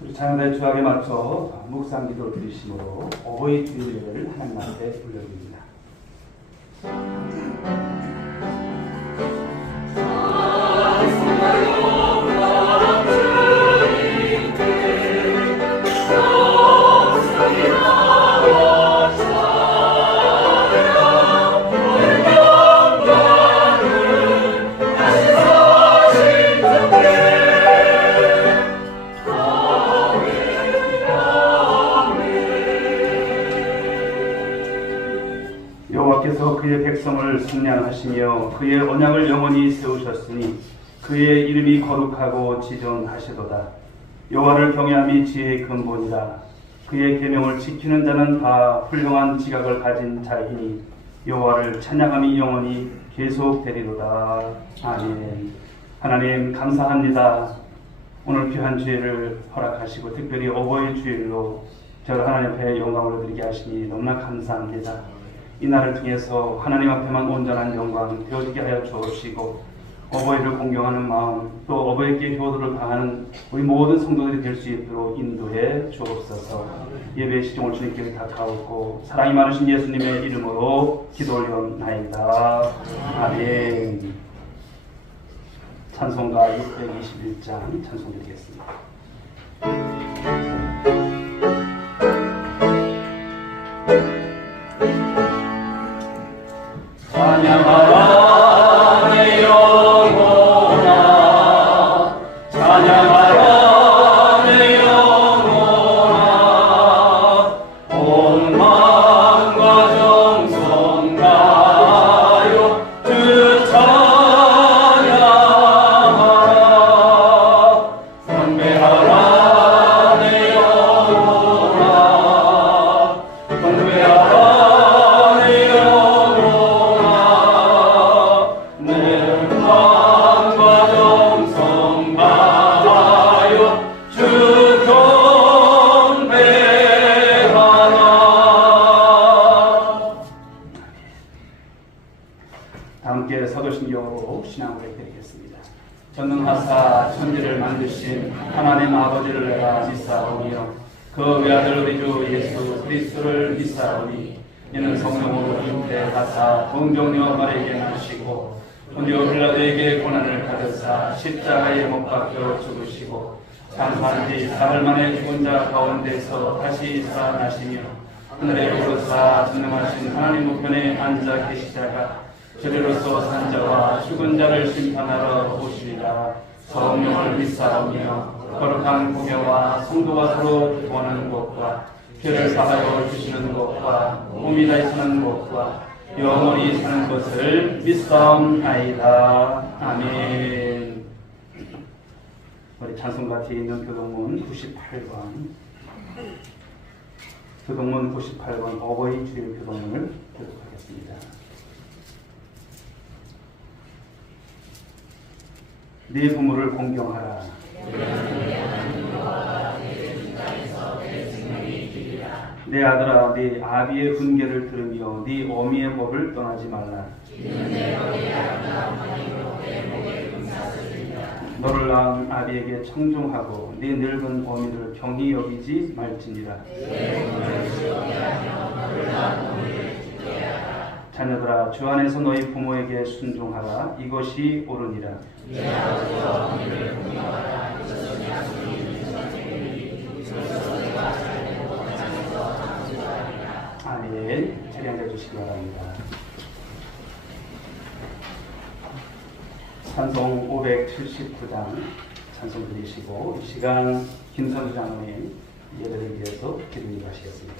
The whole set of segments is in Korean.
우리 찬양대 주악에 맞춰 묵상 기도를 드리심으로 어버이 주일 예배를 하나님 앞에 올려드립니다. 여호와께서 그의 백성을 승량하시며 그의 언약을 영원히 세우셨으니 그의 이름이 거룩하고 지존하시도다. 여호와를 경외함이 지혜의 근본이라. 그의 계명을 지키는 자는 다 훌륭한 지각을 가진 자이니 여호와를 찬양함이 영원히 계속되리로다. 아멘. 하나님 감사합니다. 오늘 귀한 주일을 허락하시고 특별히 어버이 주일로 저를 하나님 앞에 영광을 드리게 하시니 너무나 감사합니다. 이 날을 통해서 하나님 앞에만 온전한 영광 되어지게 하여 주옵시고 어버이를 공경하는 마음 또 어버이께 효도를 다하는 우리 모든 성도들이 될 수 있도록 인도해 주옵소서. 예배의 시종을 주님께 부탁하옵고 사랑이 많으신 예수님의 이름으로 기도 올려나이다. 아멘. 찬송가 621장 찬송드리겠습니다. 찬양하라 내 영혼아, 찬양하라 내 영혼아, 온 마음과 정성 다하여 주 찬양하라. 경배하라 내 영혼아, 경배하라 함께 서도신경으로 신앙을 드리겠습니다. 전능하사 천지를 만드신 하나님 아버지를 내가 믿사오며 그 외아들 우리 주 예수 그리스도를 믿사오니 이는 성령으로 잉태하사 동정녀 마리아에게 나시고 본디오 빌라도에게 고난을 받으사 십자가에 못 박혀 죽으시고 장사한 지 사흘 만에 죽은 자 가운데서 다시 살아나시며 하늘에 오르사 전능하신 하나님 우편에 앉아 계시다가 저리로서 산 자와 죽은 자를 심판하러 오시리라. 성령을 믿사오며 거룩한 공회와 성도가 서로 교환하는 것과 죄를 사하여 주시는 것과 몸이 다시 사는 것과 영원히 사는 것을 믿사옵나이다. 아멘. 우리 찬송가 뒤에 있는 교동문 98번 교동문 98번 어버이 주일 교동문을 교독하겠습니다. 네 부모를 공경하라. 내 아들아, 네 아비의 훈계를 들으며 네 어미의 법을 떠나지 말라. 너를 낳은 아비에게 청종하고 네 늙은 어미를 경히 여기지 말지니라. 자녀들아, 주 안에서 너희 부모에게 순종하라. 이것이 옳으니라. 아멘. 자리 앉아주시기 바랍니다. 찬송 579장 찬송 드리시고 이 시간 김선주 장로님 예배를 위해서 기도를 하시겠습니다.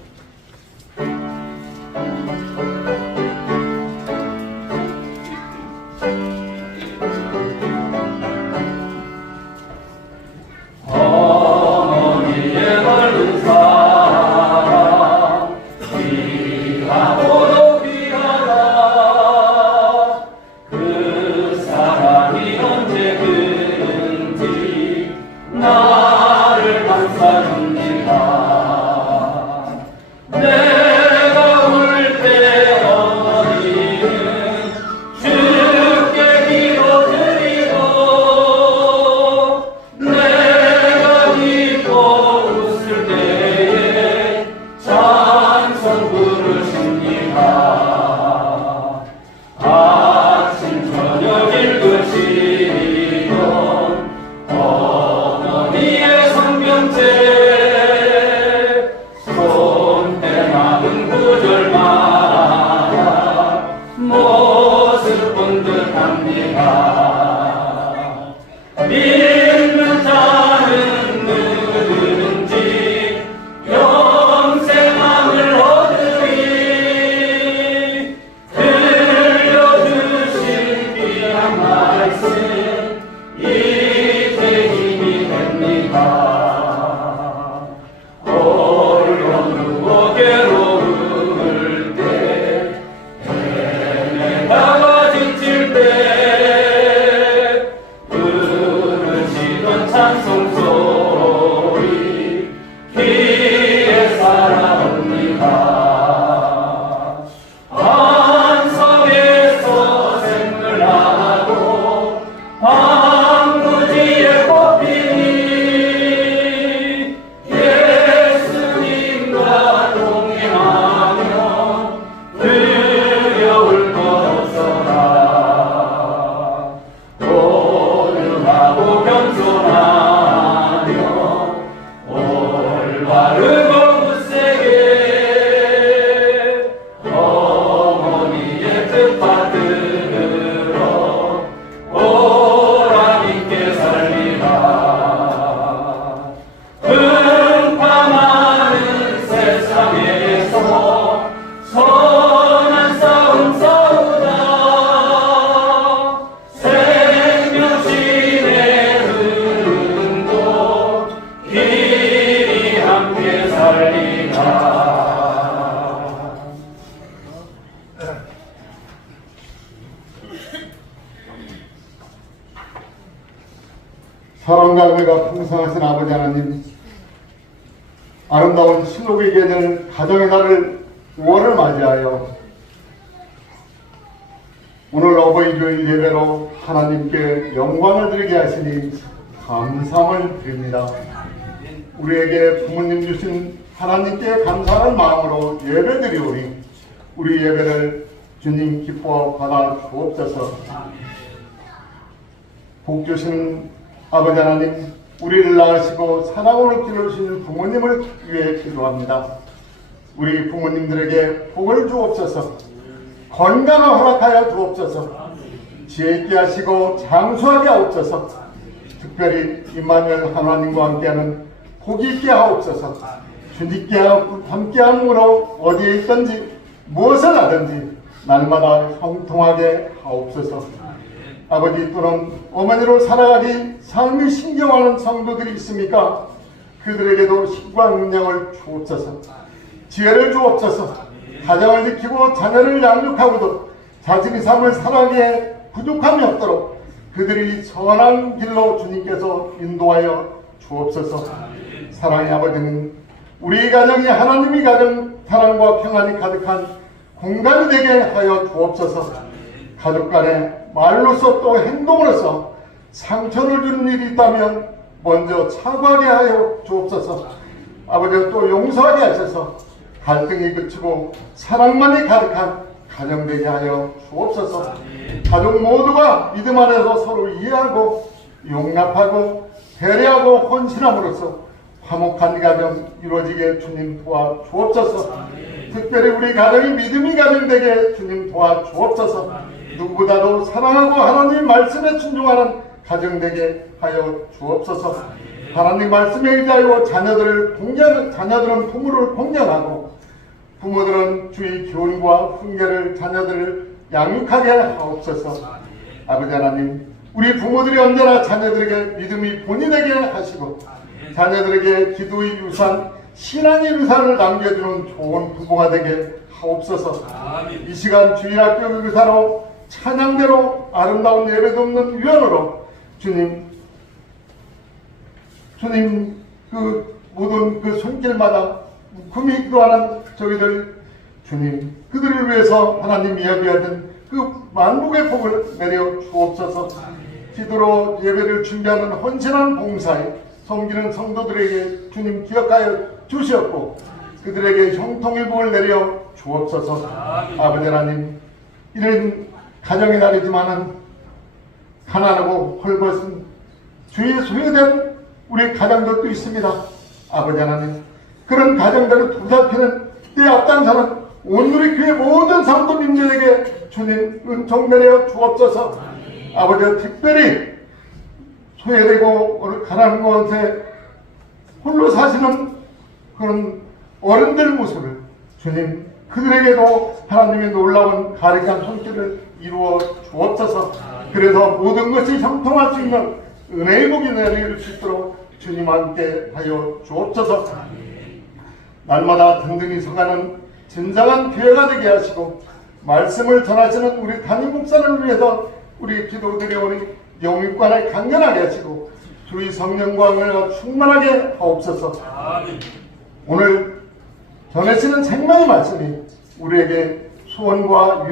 나를 감싸줍니다. 내가 울 때 믿는 자는 누구든지 영생함을 얻으리. 들려주신 귀한 말씀 이제 힘이 됩니다. 홀로 누워 괴로울 때 헤매다가 지칠 때 부르시던 찬송 소리 귀에 살아옵니다. 반석에서 샘물나고 황무지에 꽃피니 예수님과 동행하며 두려울 것 없어라. 온유하고 겸손하며 올바르고 굳세게 어머니의 뜻받들어 보람있게 살리라. 풍파많은 세상에서 선한 싸움 싸우다 생명신의 흐름도 길이 함께 살리라. 사랑과 은혜가 풍성하신 아버지 하나님, 아름다운 신록의 계절 가정의 날을 5월을 맞이하여 오늘 어버이주일 예배로 하나님께 영광을 드리게 하시니 감사함을 드립니다. 우리에게 부모님 주신 하나님께 감사하는 마음으로 예배드리오니 우리 예배를 주님 기뻐 받아 주옵소서. 복 주신 아버지 하나님, 우리를 낳으시고 사랑으로 키워주신 부모님을 위해 기도합니다. 우리 부모님들에게 복을 주옵소서. 건강을 허락하여 주옵소서. 지혜 있게 하시고 장수하게 하옵소서. 특별히 임마누엘 하나님과 함께하는 복이 있게 하옵소서. 주님께 함께함으로 어디에 있든지 무엇을 하든지 날마다 형통하게 하옵소서. 아버지 또는 어머니로 살아가기 삶이 신경하는 성도들이 있습니까? 그들에게도 힘과 능력을 주옵소서. 지혜를 주옵소서. 가정을 지키고 자녀를 양육하고도 자신의 삶을 살아가기에 부족함이 없도록 그들이 선한 길로 주님께서 인도하여 주옵소서. 사랑의 아버지는 우리 가정이 하나님의 가정, 사랑과 평안이 가득한 공간이 되게 하여 주옵소서. 가족 간에 말로서 또 행동으로서 상처를 주는 일이 있다면 먼저 사과하게 하여 주옵소서. 아버지 또 용서하게 하셔서 갈등이 그치고 사랑만이 가득한 가정 되게 하여 주옵소서. 가족 모두가 믿음 안에서 서로 이해하고 용납하고 배려하고 헌신함으로써 화목한 가정 이루어지게 주님 도와 주옵소서. 특별히 우리 가정이 믿음이 가정 되게 주님 도와 주옵소서. 누구보다도 사랑하고 하나님 말씀에 순종하는 가정 되게 하여 주옵소서. 하나님 말씀에 의지하여 자녀들은 부모를 공경하고 부모들은 주의 교훈과 훈계를 자녀들을 양육하게 하옵소서. 아버지 하나님, 우리 부모들이 언제나 자녀들에게 믿음이 본이 되게 하시고 자녀들에게 기도의 유산, 신앙의 유산을 남겨주는 좋은 부모가 되게 하옵소서. 이 시간 주일학교 교사로 찬양대로 아름다운 예배도 없는 위원으로 주님 그 모든 그 손길마다 금이 기도하는 저희들 주님 그들을 위해서 하나님 이야기하던 그 만국의 복을 내려 주옵소서. 기도로 예배를 준비하는 헌신한 봉사에 섬기는 성도들에게 주님 기억하여 주시었고 그들에게 형통의 복을 내려 주옵소서. 아버지 하나님, 이런 가정의 날이지만은 가난하고 헐벗은 주의 소유된 우리 가정들도 있습니다. 아버지 하나님, 그런 가정들을 보살피는 때 앞장서는 오늘의 교회 모든 성도님들에게 주님 은총 내려 주옵소서. 아버지, 특별히 소외되고 가난한 곳에 홀로 사시는 그런 어른들 모습을 주님 그들에게도 하나님의 놀라운 가르치는 손길을 이루어 주옵소서. 그래서 모든 것이 형통할 수 있는 은혜의 복이 내릴 수 있도록 주님 함께 하여 주옵소서. 날마다 든든히 서가는 진정한 교회가 되게 하시고 말씀을 전하시는 우리 담임 목사를 위해서 우리 기도드려오니 영육관에 강건하게 하시고 주의 성령과 은혜가 충만하게 하옵소서. 오늘 전해지는 생명의 말씀이 우리에게 소원과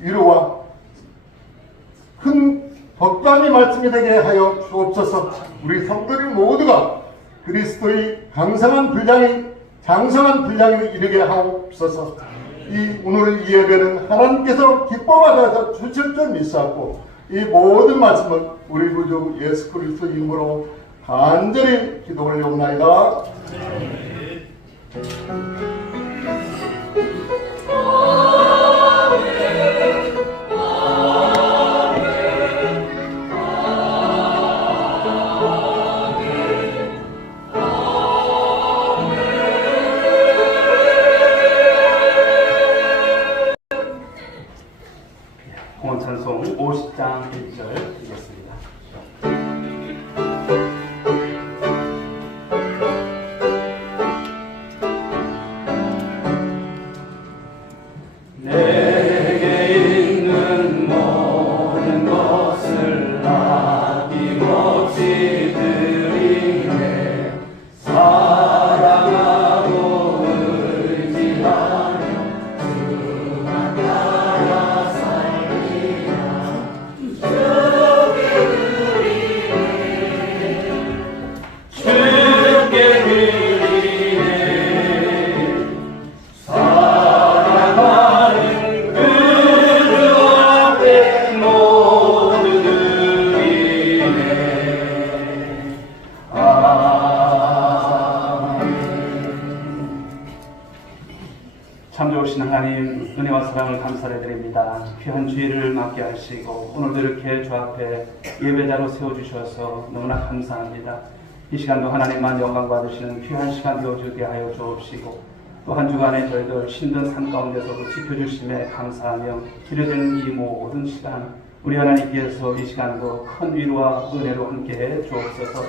위로와 큰 덕담의 말씀이 되게 하여 주옵소서. 우리 성도들 모두가 그리스도의 장성한 분량에 이르게 하옵소서. 오늘 이 예배는 하나님께서 기뻐받아서 주실 줄 믿사옵고 이 모든 말씀은 우리 구주 예수 그리스도 이름으로 간절히 기도 올려옵나이다. 찬송 50장 1절 드리겠습니다. 내게 있는 모든 것을 아낌없이 드리네. 사랑하고 의지하며 주만 따라 참 좋으신 하나님, 은혜와 사랑을 감사를 드립니다. 귀한 주일을 맞게 하시고 오늘도 이렇게 주 앞에 예배자로 세워주셔서 너무나 감사합니다. 이 시간도 하나님만 영광 받으시는 귀한 시간 되어주게 하여 주옵시고 또 한 주간에 저희들 힘든 삶 가운데서도 지켜주심에 감사하며 기려지는 이 모든 시간 우리 하나님께서 이 시간도 큰 위로와 은혜로 함께해 주옵소서.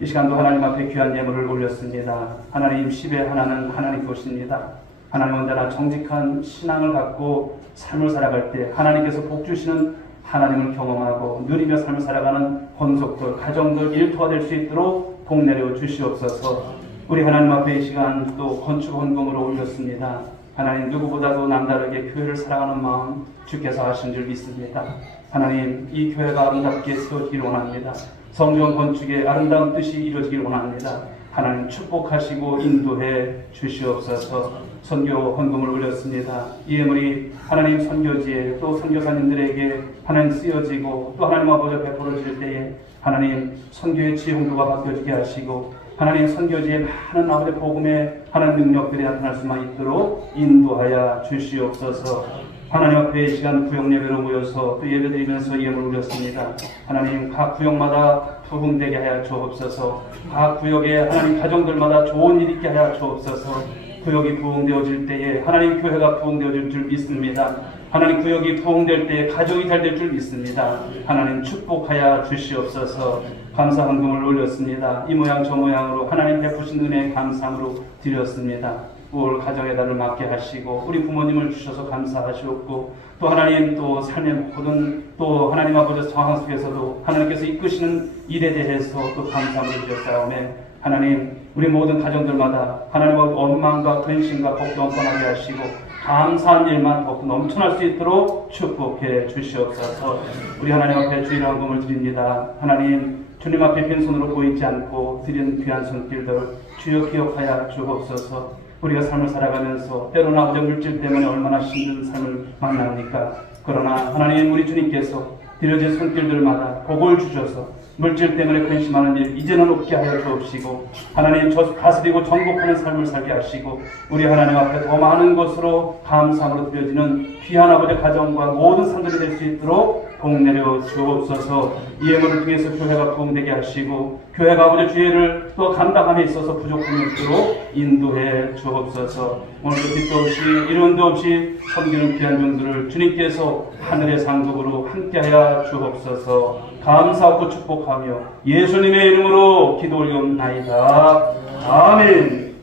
이 시간도 하나님 앞에 귀한 예물을 올렸습니다. 하나님 10의 하나는 하나님 것입니다. 하나님 언제나 정직한 신앙을 갖고 삶을 살아갈 때 하나님께서 복 주시는 하나님을 경험하고 누리며 삶을 살아가는 권속들, 가정들, 일터가 될 수 있도록 복 내려 주시옵소서. 우리 하나님 앞에 이 시간 또 건축 헌금으로 올렸습니다. 하나님 누구보다도 남다르게 교회를 사랑하는 마음 주께서 하신 줄 믿습니다. 하나님 이 교회가 아름답게 세워지길 원합니다. 성전 건축의 아름다운 뜻이 이루어지길 원합니다. 하나님 축복하시고 인도해 주시옵소서. 선교 헌금을 올렸습니다. 이 예물이 하나님 선교지에 또 선교사님들에게 하나님 쓰여지고 또 하나님 아버지 베풀어질 때에 하나님 선교의 지용도가 바뀌어지게 하시고 하나님 선교지에 많은 아버지 복음의 하나님 능력들이 나타날 수만 있도록 인도하여 주시옵소서. 하나님 앞에 이 시간 구역 예배로 모여서 또 예배드리면서 예물을 올렸습니다. 하나님 각 구역마다 부흥되게 하여 주옵소서. 각 구역에 하나님 가정들마다 좋은 일 있게 하여 주옵소서. 구역이 부흥되어질 때에 하나님 교회가 부흥되어질 줄 믿습니다. 하나님 구역이 부흥될 때에 가정이 잘 될 줄 믿습니다. 하나님 축복하여 주시옵소서. 감사 헌금을 올렸습니다. 이 모양 저 모양으로 하나님 베푸신 은혜의 감사함으로 드렸습니다. 올 가정의 달을 맡게 하시고 우리 부모님을 주셔서 감사하시옵고 또 하나님 또 삶의 모든 또 하나님 아버지 상황 속에서도 하나님께서 이끄시는 일에 대해서 또 감사함을 드렸사오매 하나님 우리 모든 가정들마다 하나님의 원망과 근심과 걱정을 떠나게 하시고 감사한 일만 더욱 넘쳐날 수 있도록 축복해 주시옵소서. 우리 하나님 앞에 주일 헌금을 드립니다. 하나님 주님 앞에 빈손으로 보이지 않고 드린 귀한 손길들 주여 기억하여 주옵소서. 우리가 삶을 살아가면서 때로는 아버지 물질 때문에 얼마나 힘든 삶을 만납니까? 그러나 하나님 우리 주님께서 드려진 손길들마다 복을 주셔서 물질 때문에 근심하는 일 이제는 없게 하여 주옵시고 하나님 다스리고 정복하는 삶을 살게 하시고 우리 하나님 앞에 더 많은 것으로 감사함으로 드려지는 귀한 아버지 가정과 모든 삶들이 될 수 있도록 복 내려 주옵소서. 이 예물을 통해서 교회가 부흥되게 하시고 교회가 아버지 주의를 또 감당함에 있어서 부족함이 없도록 인도해 주옵소서. 오늘도 빛도 없이 이름도 없이 섬기는 귀한 종들을 주님께서 하늘의 상급으로 함께하여 주옵소서. 감사하고 축복하며 예수님의 이름으로 기도 올리옵나이다. 아멘.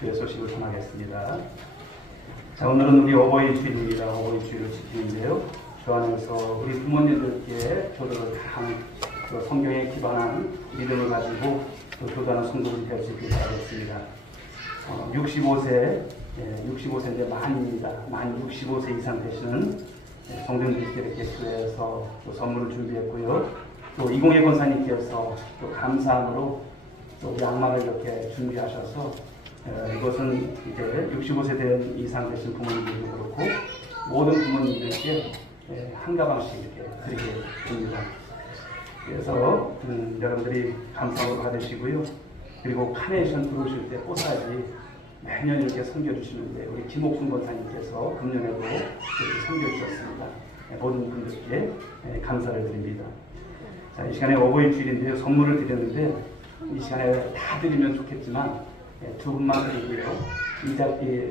교회 소식을 전하겠습니다. 자, 오늘은 우리 어버이 주일입니다. 어버이 주일을 지키는데요. 주 안에서 우리 부모님들께 교도를 다한 성경에 기반한 믿음을 가지고 또 교도하는 성도들이 될 수 있게 바라겠습니다. 65세인데 만입니다. 만 65세 이상 되시는 성도님들께 이렇게 교회에서 또 선물을 준비했고요. 또 이공예 권사님께서 또 감사함으로 또 양말을 이렇게 준비하셔서 이것은 이제 65세 된 이상 되신 부모님들도 그렇고 모든 부모님들께 한 가방씩 이렇게 드리게 됩니다. 그래서 여러분들이 감사함을 받으시고요. 그리고 카네이션 들어오실 때 꽃사지 매년 이렇게 섬겨주시는데 우리 김옥순 권사님께서 금년에도 이렇게 섬겨주셨습니다. 모든 분들께 감사를 드립니다. 자, 이 시간에 어버이 주일인데요. 선물을 드렸는데 이 시간에 다 드리면 좋겠지만 두 분만 드리고요.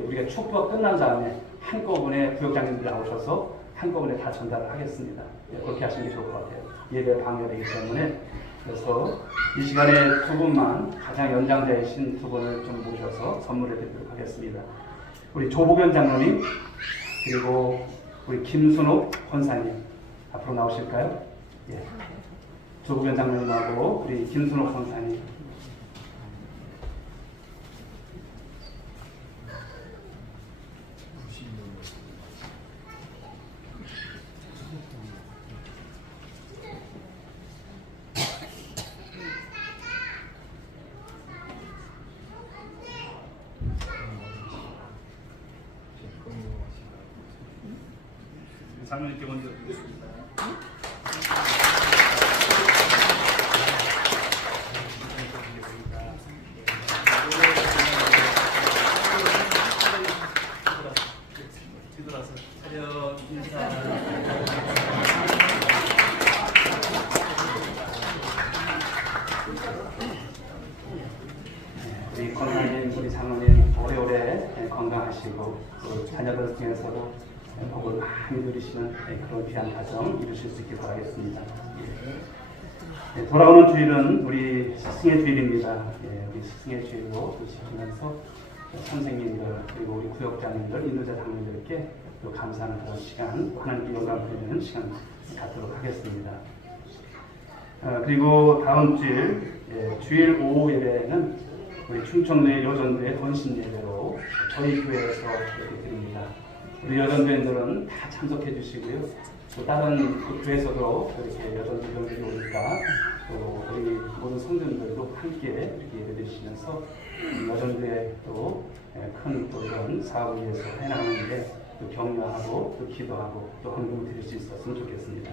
우리가 축도가 끝난 다음에 한꺼번에 부역장님들이 나오셔서 한꺼번에 다 전달을 하겠습니다. 그렇게 하시는 게 좋을 것 같아요. 예배 방해되기 때문에. 그래서 이 시간에 두 분만 가장 연장자이신 두 분을 좀 모셔서 선물을 드리도록 하겠습니다. 우리 조복현 장로님 그리고 우리 김순옥 권사님 앞으로 나오실까요? 예. 조복현 장로님하고 우리 김순옥 권사님. 장로님께 먼저 드리겠습니다. 뒤돌아서 차렷 인사. 우리 권사님, 우리 장로님 오래오래 건강하시고 또 자녀들 중에서도 복을 많이 누리시는 그런 귀한 가정 이루실 수 있길 바라겠습니다. 돌아오는 주일은 우리 스승의 주일입니다. 우리 스승의 주일로 지키면서 선생님들 그리고 우리 구역장님들, 인도자 장로님들께 또 감사하는 그런 시간, 하나님께 영광을 드리는 시간 갖도록 하겠습니다. 그리고 다음 주일 주일 오후 예배는 우리 충청도의 여전도의 건신 예배로 저희 교회에서 이렇게 드립니다. 우리 여전도인들은 다 참석해 주시고요. 또 다른 그 교회에서도 이렇게 여전도인들이 오니까 또 우리 모든 성도님들도 함께 이렇게 예배드리시면서 여전도에 또 큰 또 이런 사업을 위해서 해나가는데 또 격려하고 또 기도하고 또 헌금을 드릴 수 있었으면 좋겠습니다.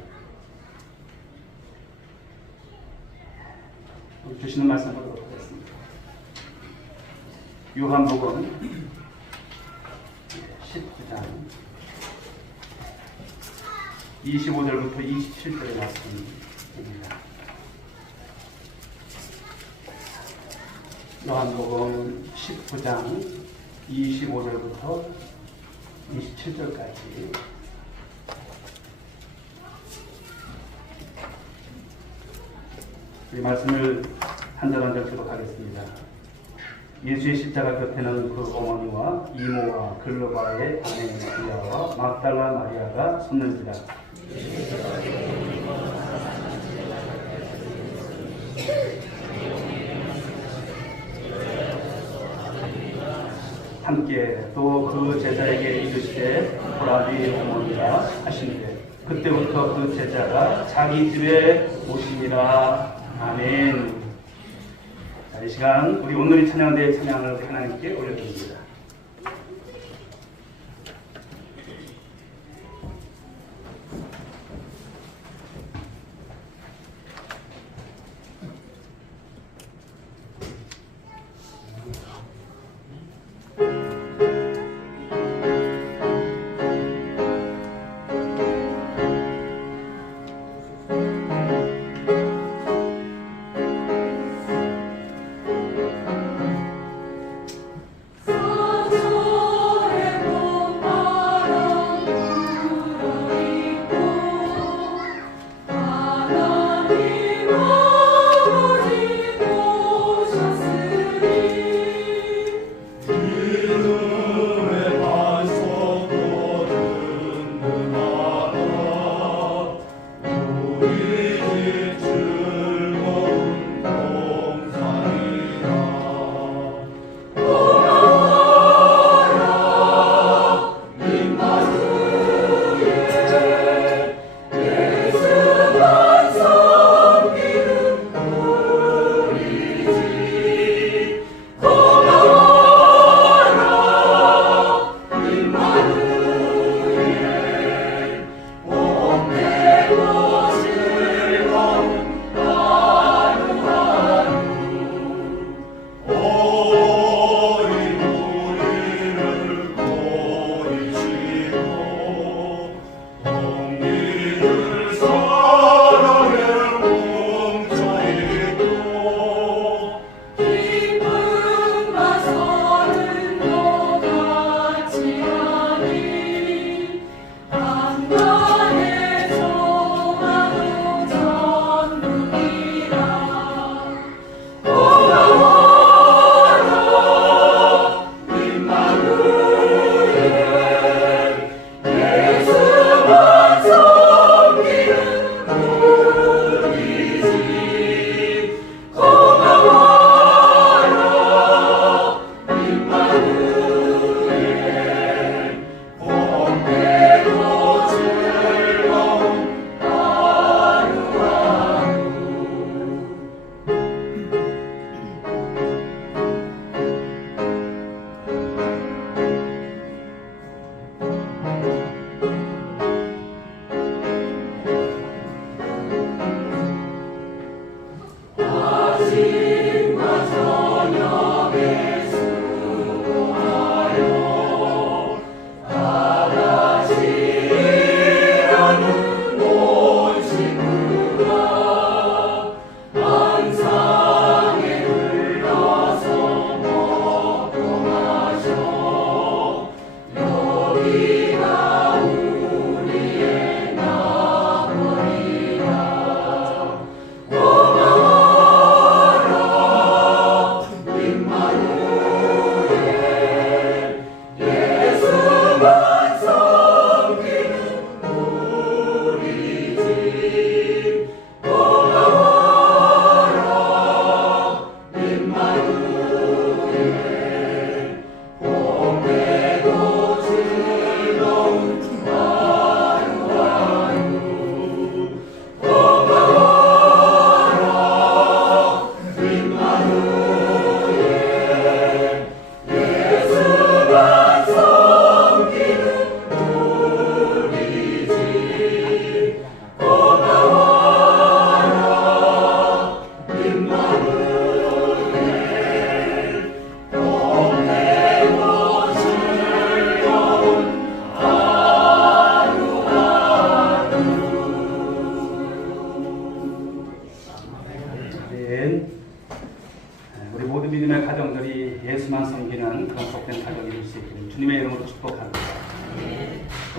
주시는 말씀 보도록 하겠습니다. 요한복음 19장 25절부터 27절의 말씀입니다. 요한복음 19장 25절부터 27절까지 이 말씀을 한 절 한 절 기록하겠습니다. 예수의 십자가 곁에는 그 어머니와 이모와 글로바의 아내 마리아와 막달라 마리아가 섰는지라. 함께 또 그 제자에게 이르시되 보라니 어머니라 하시니되 그때부터 그 제자가 자기 집에 오시니라. 아멘. 자, 이 시간 우리 오늘이 찬양대의 찬양을 하나님께 올려드립니다.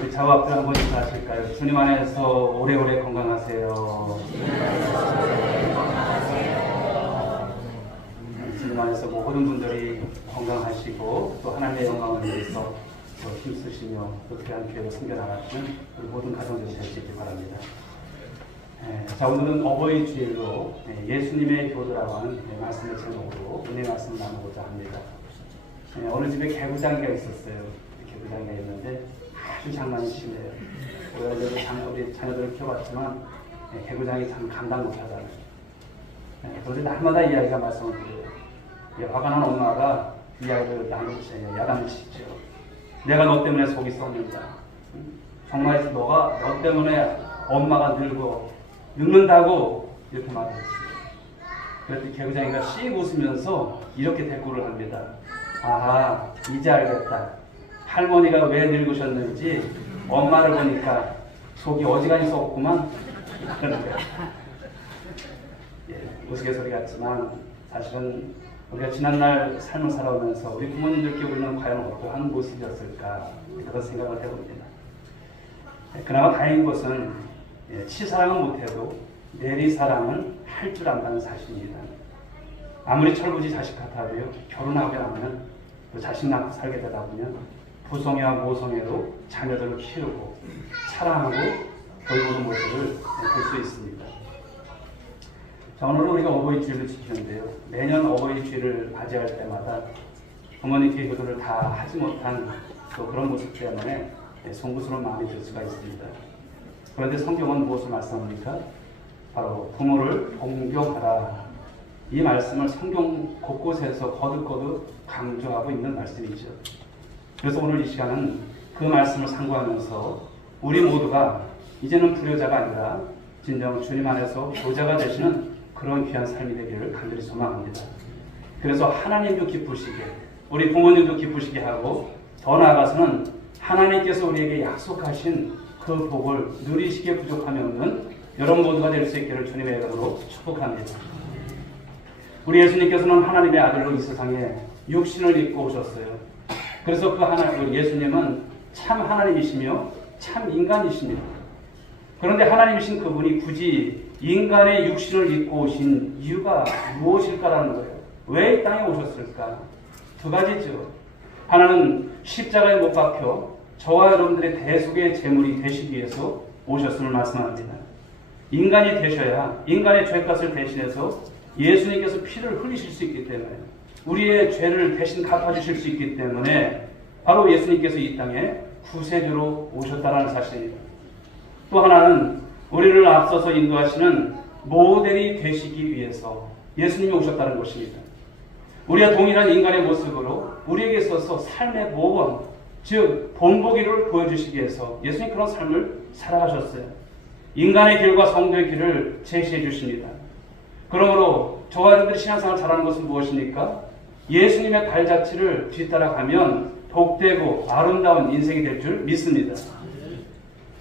우리 좌우 앞들 한번 인사하실까요? 주님 안에서 오래오래 건강하세요. 주님 안에서 모든 분들이 건강하시고 또 하나님의 영광을 위해서 또 힘쓰시며 또 귀한 교회로 섬겨나가시는 우리 모든 가정들이 될 수 있길 바랍니다. 자, 오늘은 어버이 주일로 예수님의 교도라고 하는 말씀의 제목으로 은혜 말씀을 나누고자 합니다. 어느 집에 개구장이가 있었어요. 개구장이가 있는데 아주 장난이 심해요. 우리 자녀들을 키워봤지만 개구장이 참 감당 못하잖아요. 그런데 날마다 이 아이가 말씀을 드려요. 화가 난 엄마가 이 아이를 야단을 치죠. 내가 너 때문에 속이 썩는다. 정말 너 때문에 엄마가 늙는다고 이렇게 말했어요. 그랬더니 개구장이가 씩 웃으면서 이렇게 대꾸를 합니다. 아하, 이제 알겠다. 할머니가 왜 늙으셨는지 엄마를 보니까 속이 어지간히 썩었구만. 그러니까 우스갯소리 같지만 사실은 우리가 지난날 삶을 살아오면서 우리 부모님들께 우리는 과연 어떠한 모습이었을까 그런 생각을 해봅니다. 그나마 다행인 것은 치사랑은 못해도 내리사랑은 할 줄 안다는 사실입니다. 아무리 철부지 자식 같아도요, 결혼하고 나면 또 자식 낳고 살게 되다 보면 부성애와 모성애로 자녀들을 키우고 사랑하고 돌보는 모습을 볼 수 있습니다. 자, 오늘은 우리가 어버이 주일을 지키는데요. 매년 어버이 주일을 맞이할 때마다 부모님께 효도를 다 하지 못한 또 그런 모습 때문에 송구스러운 마음이 들 수가 있습니다. 그런데 성경은 무엇을 말씀합니까? 바로 부모를 존경하라. 이 말씀을 성경 곳곳에서 거듭거듭 강조하고 있는 말씀이죠. 그래서 오늘 이 시간은 그 말씀을 상고하면서 우리 모두가 이제는 불효자가 아니라 진정 주님 안에서 효자가 되시는 그런 귀한 삶이 되기를 간절히 소망합니다. 그래서 하나님도 기쁘시게, 우리 부모님도 기쁘시게 하고 더 나아가서는 하나님께서 우리에게 약속하신 그 복을 누리시기에 부족함이 없는 여러분 모두가 될 수 있기를 주님의 이름으로 축복합니다. 우리 예수님께서는 하나님의 아들로 이 세상에 육신을 입고 오셨어요. 그래서 그 예수님은 참 하나님이시며 참 인간이십니다. 그런데 하나님이신 그분이 굳이 인간의 육신을 입고 오신 이유가 무엇일까라는 거예요. 왜 이 땅에 오셨을까? 두 가지죠. 하나는 십자가에 못 박혀 저와 여러분들의 대속의 제물이 되시기 위해서 오셨음을 말씀합니다. 인간이 되셔야 인간의 죄값을 대신해서 예수님께서 피를 흘리실 수 있기 때문에 우리의 죄를 대신 갚아주실 수 있기 때문에 바로 예수님께서 이 땅에 구세주로 오셨다는 사실입니다. 또 하나는 우리를 앞서서 인도하시는 모델이 되시기 위해서 예수님이 오셨다는 것입니다. 우리와 동일한 인간의 모습으로 우리에게 있어서 삶의 모범, 즉 본보기를 보여주시기 위해서 예수님 그런 삶을 살아가셨어요. 인간의 길과 성도의 길을 제시해 주십니다. 그러므로 저와 여러분들이 신앙생활을 잘하는 것은 무엇입니까? 예수님의 발자취를 뒤따라가면 복되고 아름다운 인생이 될 줄 믿습니다.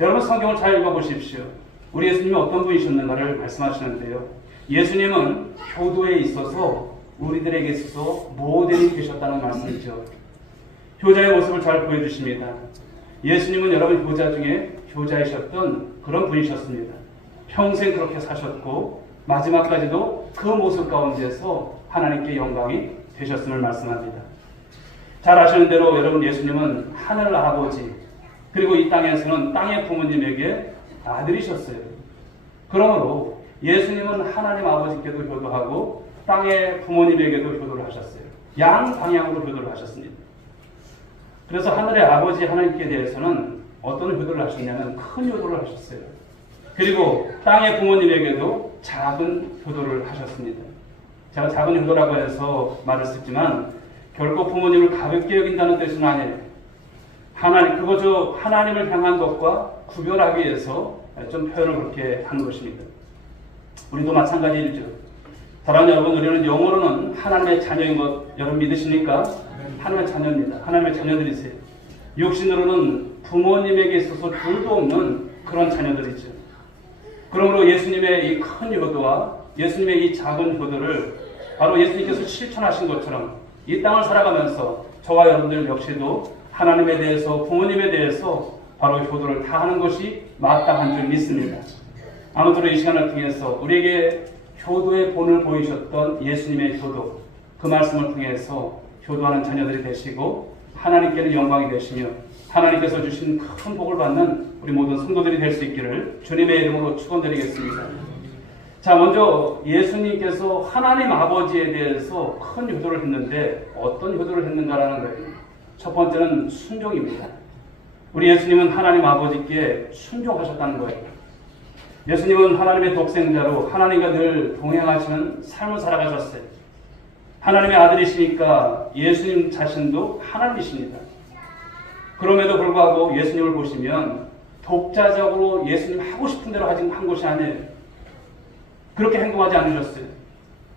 여러분 성경을 잘 읽어보십시오. 우리 예수님이 어떤 분이셨는가를 말씀하시는데요. 예수님은 효도에 있어서 우리들에게 있어서 모델이 되셨다는 말씀이죠. 효자의 모습을 잘 보여주십니다. 예수님은 여러분 효자 중에 효자이셨던 그런 분이셨습니다. 평생 그렇게 사셨고 마지막까지도 그 모습 가운데서 하나님께 영광이 되셨음을 말씀합니다. 잘 아시는 대로 여러분 예수님은 하늘 아버지 그리고 이 땅에서는 땅의 부모님에게 아들이셨어요. 그러므로 예수님은 하나님 아버지께도 효도하고 땅의 부모님에게도 효도를 하셨어요. 양 방향으로 효도를 하셨습니다. 그래서 하늘의 아버지 하나님께 대해서는 어떤 효도를 하셨냐면 큰 효도를 하셨어요. 그리고 땅의 부모님에게도 작은 효도를 하셨습니다. 제가 작은 효도라고 해서 말을 쓰지만 결코 부모님을 가볍게 여긴다는 뜻은 아니에요. 그거저 하나님을 향한 것과 구별하기 위해서 좀 표현을 그렇게 하는 것입니다. 우리도 마찬가지죠. 사랑하는 여러분, 우리는 영어로는 하나님의 자녀인 것 여러분 믿으십니까? 하나님의 자녀입니다. 하나님의 자녀들이세요. 육신으로는 부모님에게 있어서 둘도 없는 그런 자녀들이죠. 그러므로 예수님의 이 큰 효도와 예수님의 이 작은 효도를 바로 예수님께서 실천하신 것처럼 이 땅을 살아가면서 저와 여러분들 역시도 하나님에 대해서 부모님에 대해서 바로 효도를 다하는 것이 마땅한 줄 믿습니다. 아무쪼록 이 시간을 통해서 우리에게 효도의 본을 보이셨던 예수님의 효도, 그 말씀을 통해서 효도하는 자녀들이 되시고 하나님께는 영광이 되시며 하나님께서 주신 큰 복을 받는 우리 모든 성도들이 될 수 있기를 주님의 이름으로 축원드리겠습니다. 자, 먼저 예수님께서 하나님 아버지에 대해서 큰 효도를 했는데 어떤 효도를 했는가라는 거예요. 첫 번째는 순종입니다. 우리 예수님은 하나님 아버지께 순종하셨다는 거예요. 예수님은 하나님의 독생자로 하나님과 늘 동행하시는 삶을 살아가셨어요. 하나님의 아들이시니까 예수님 자신도 하나님이십니다. 그럼에도 불구하고 예수님을 보시면 독자적으로 예수님 하고 싶은 대로 한 것이 아니에요. 그렇게 행동하지 않으셨어요.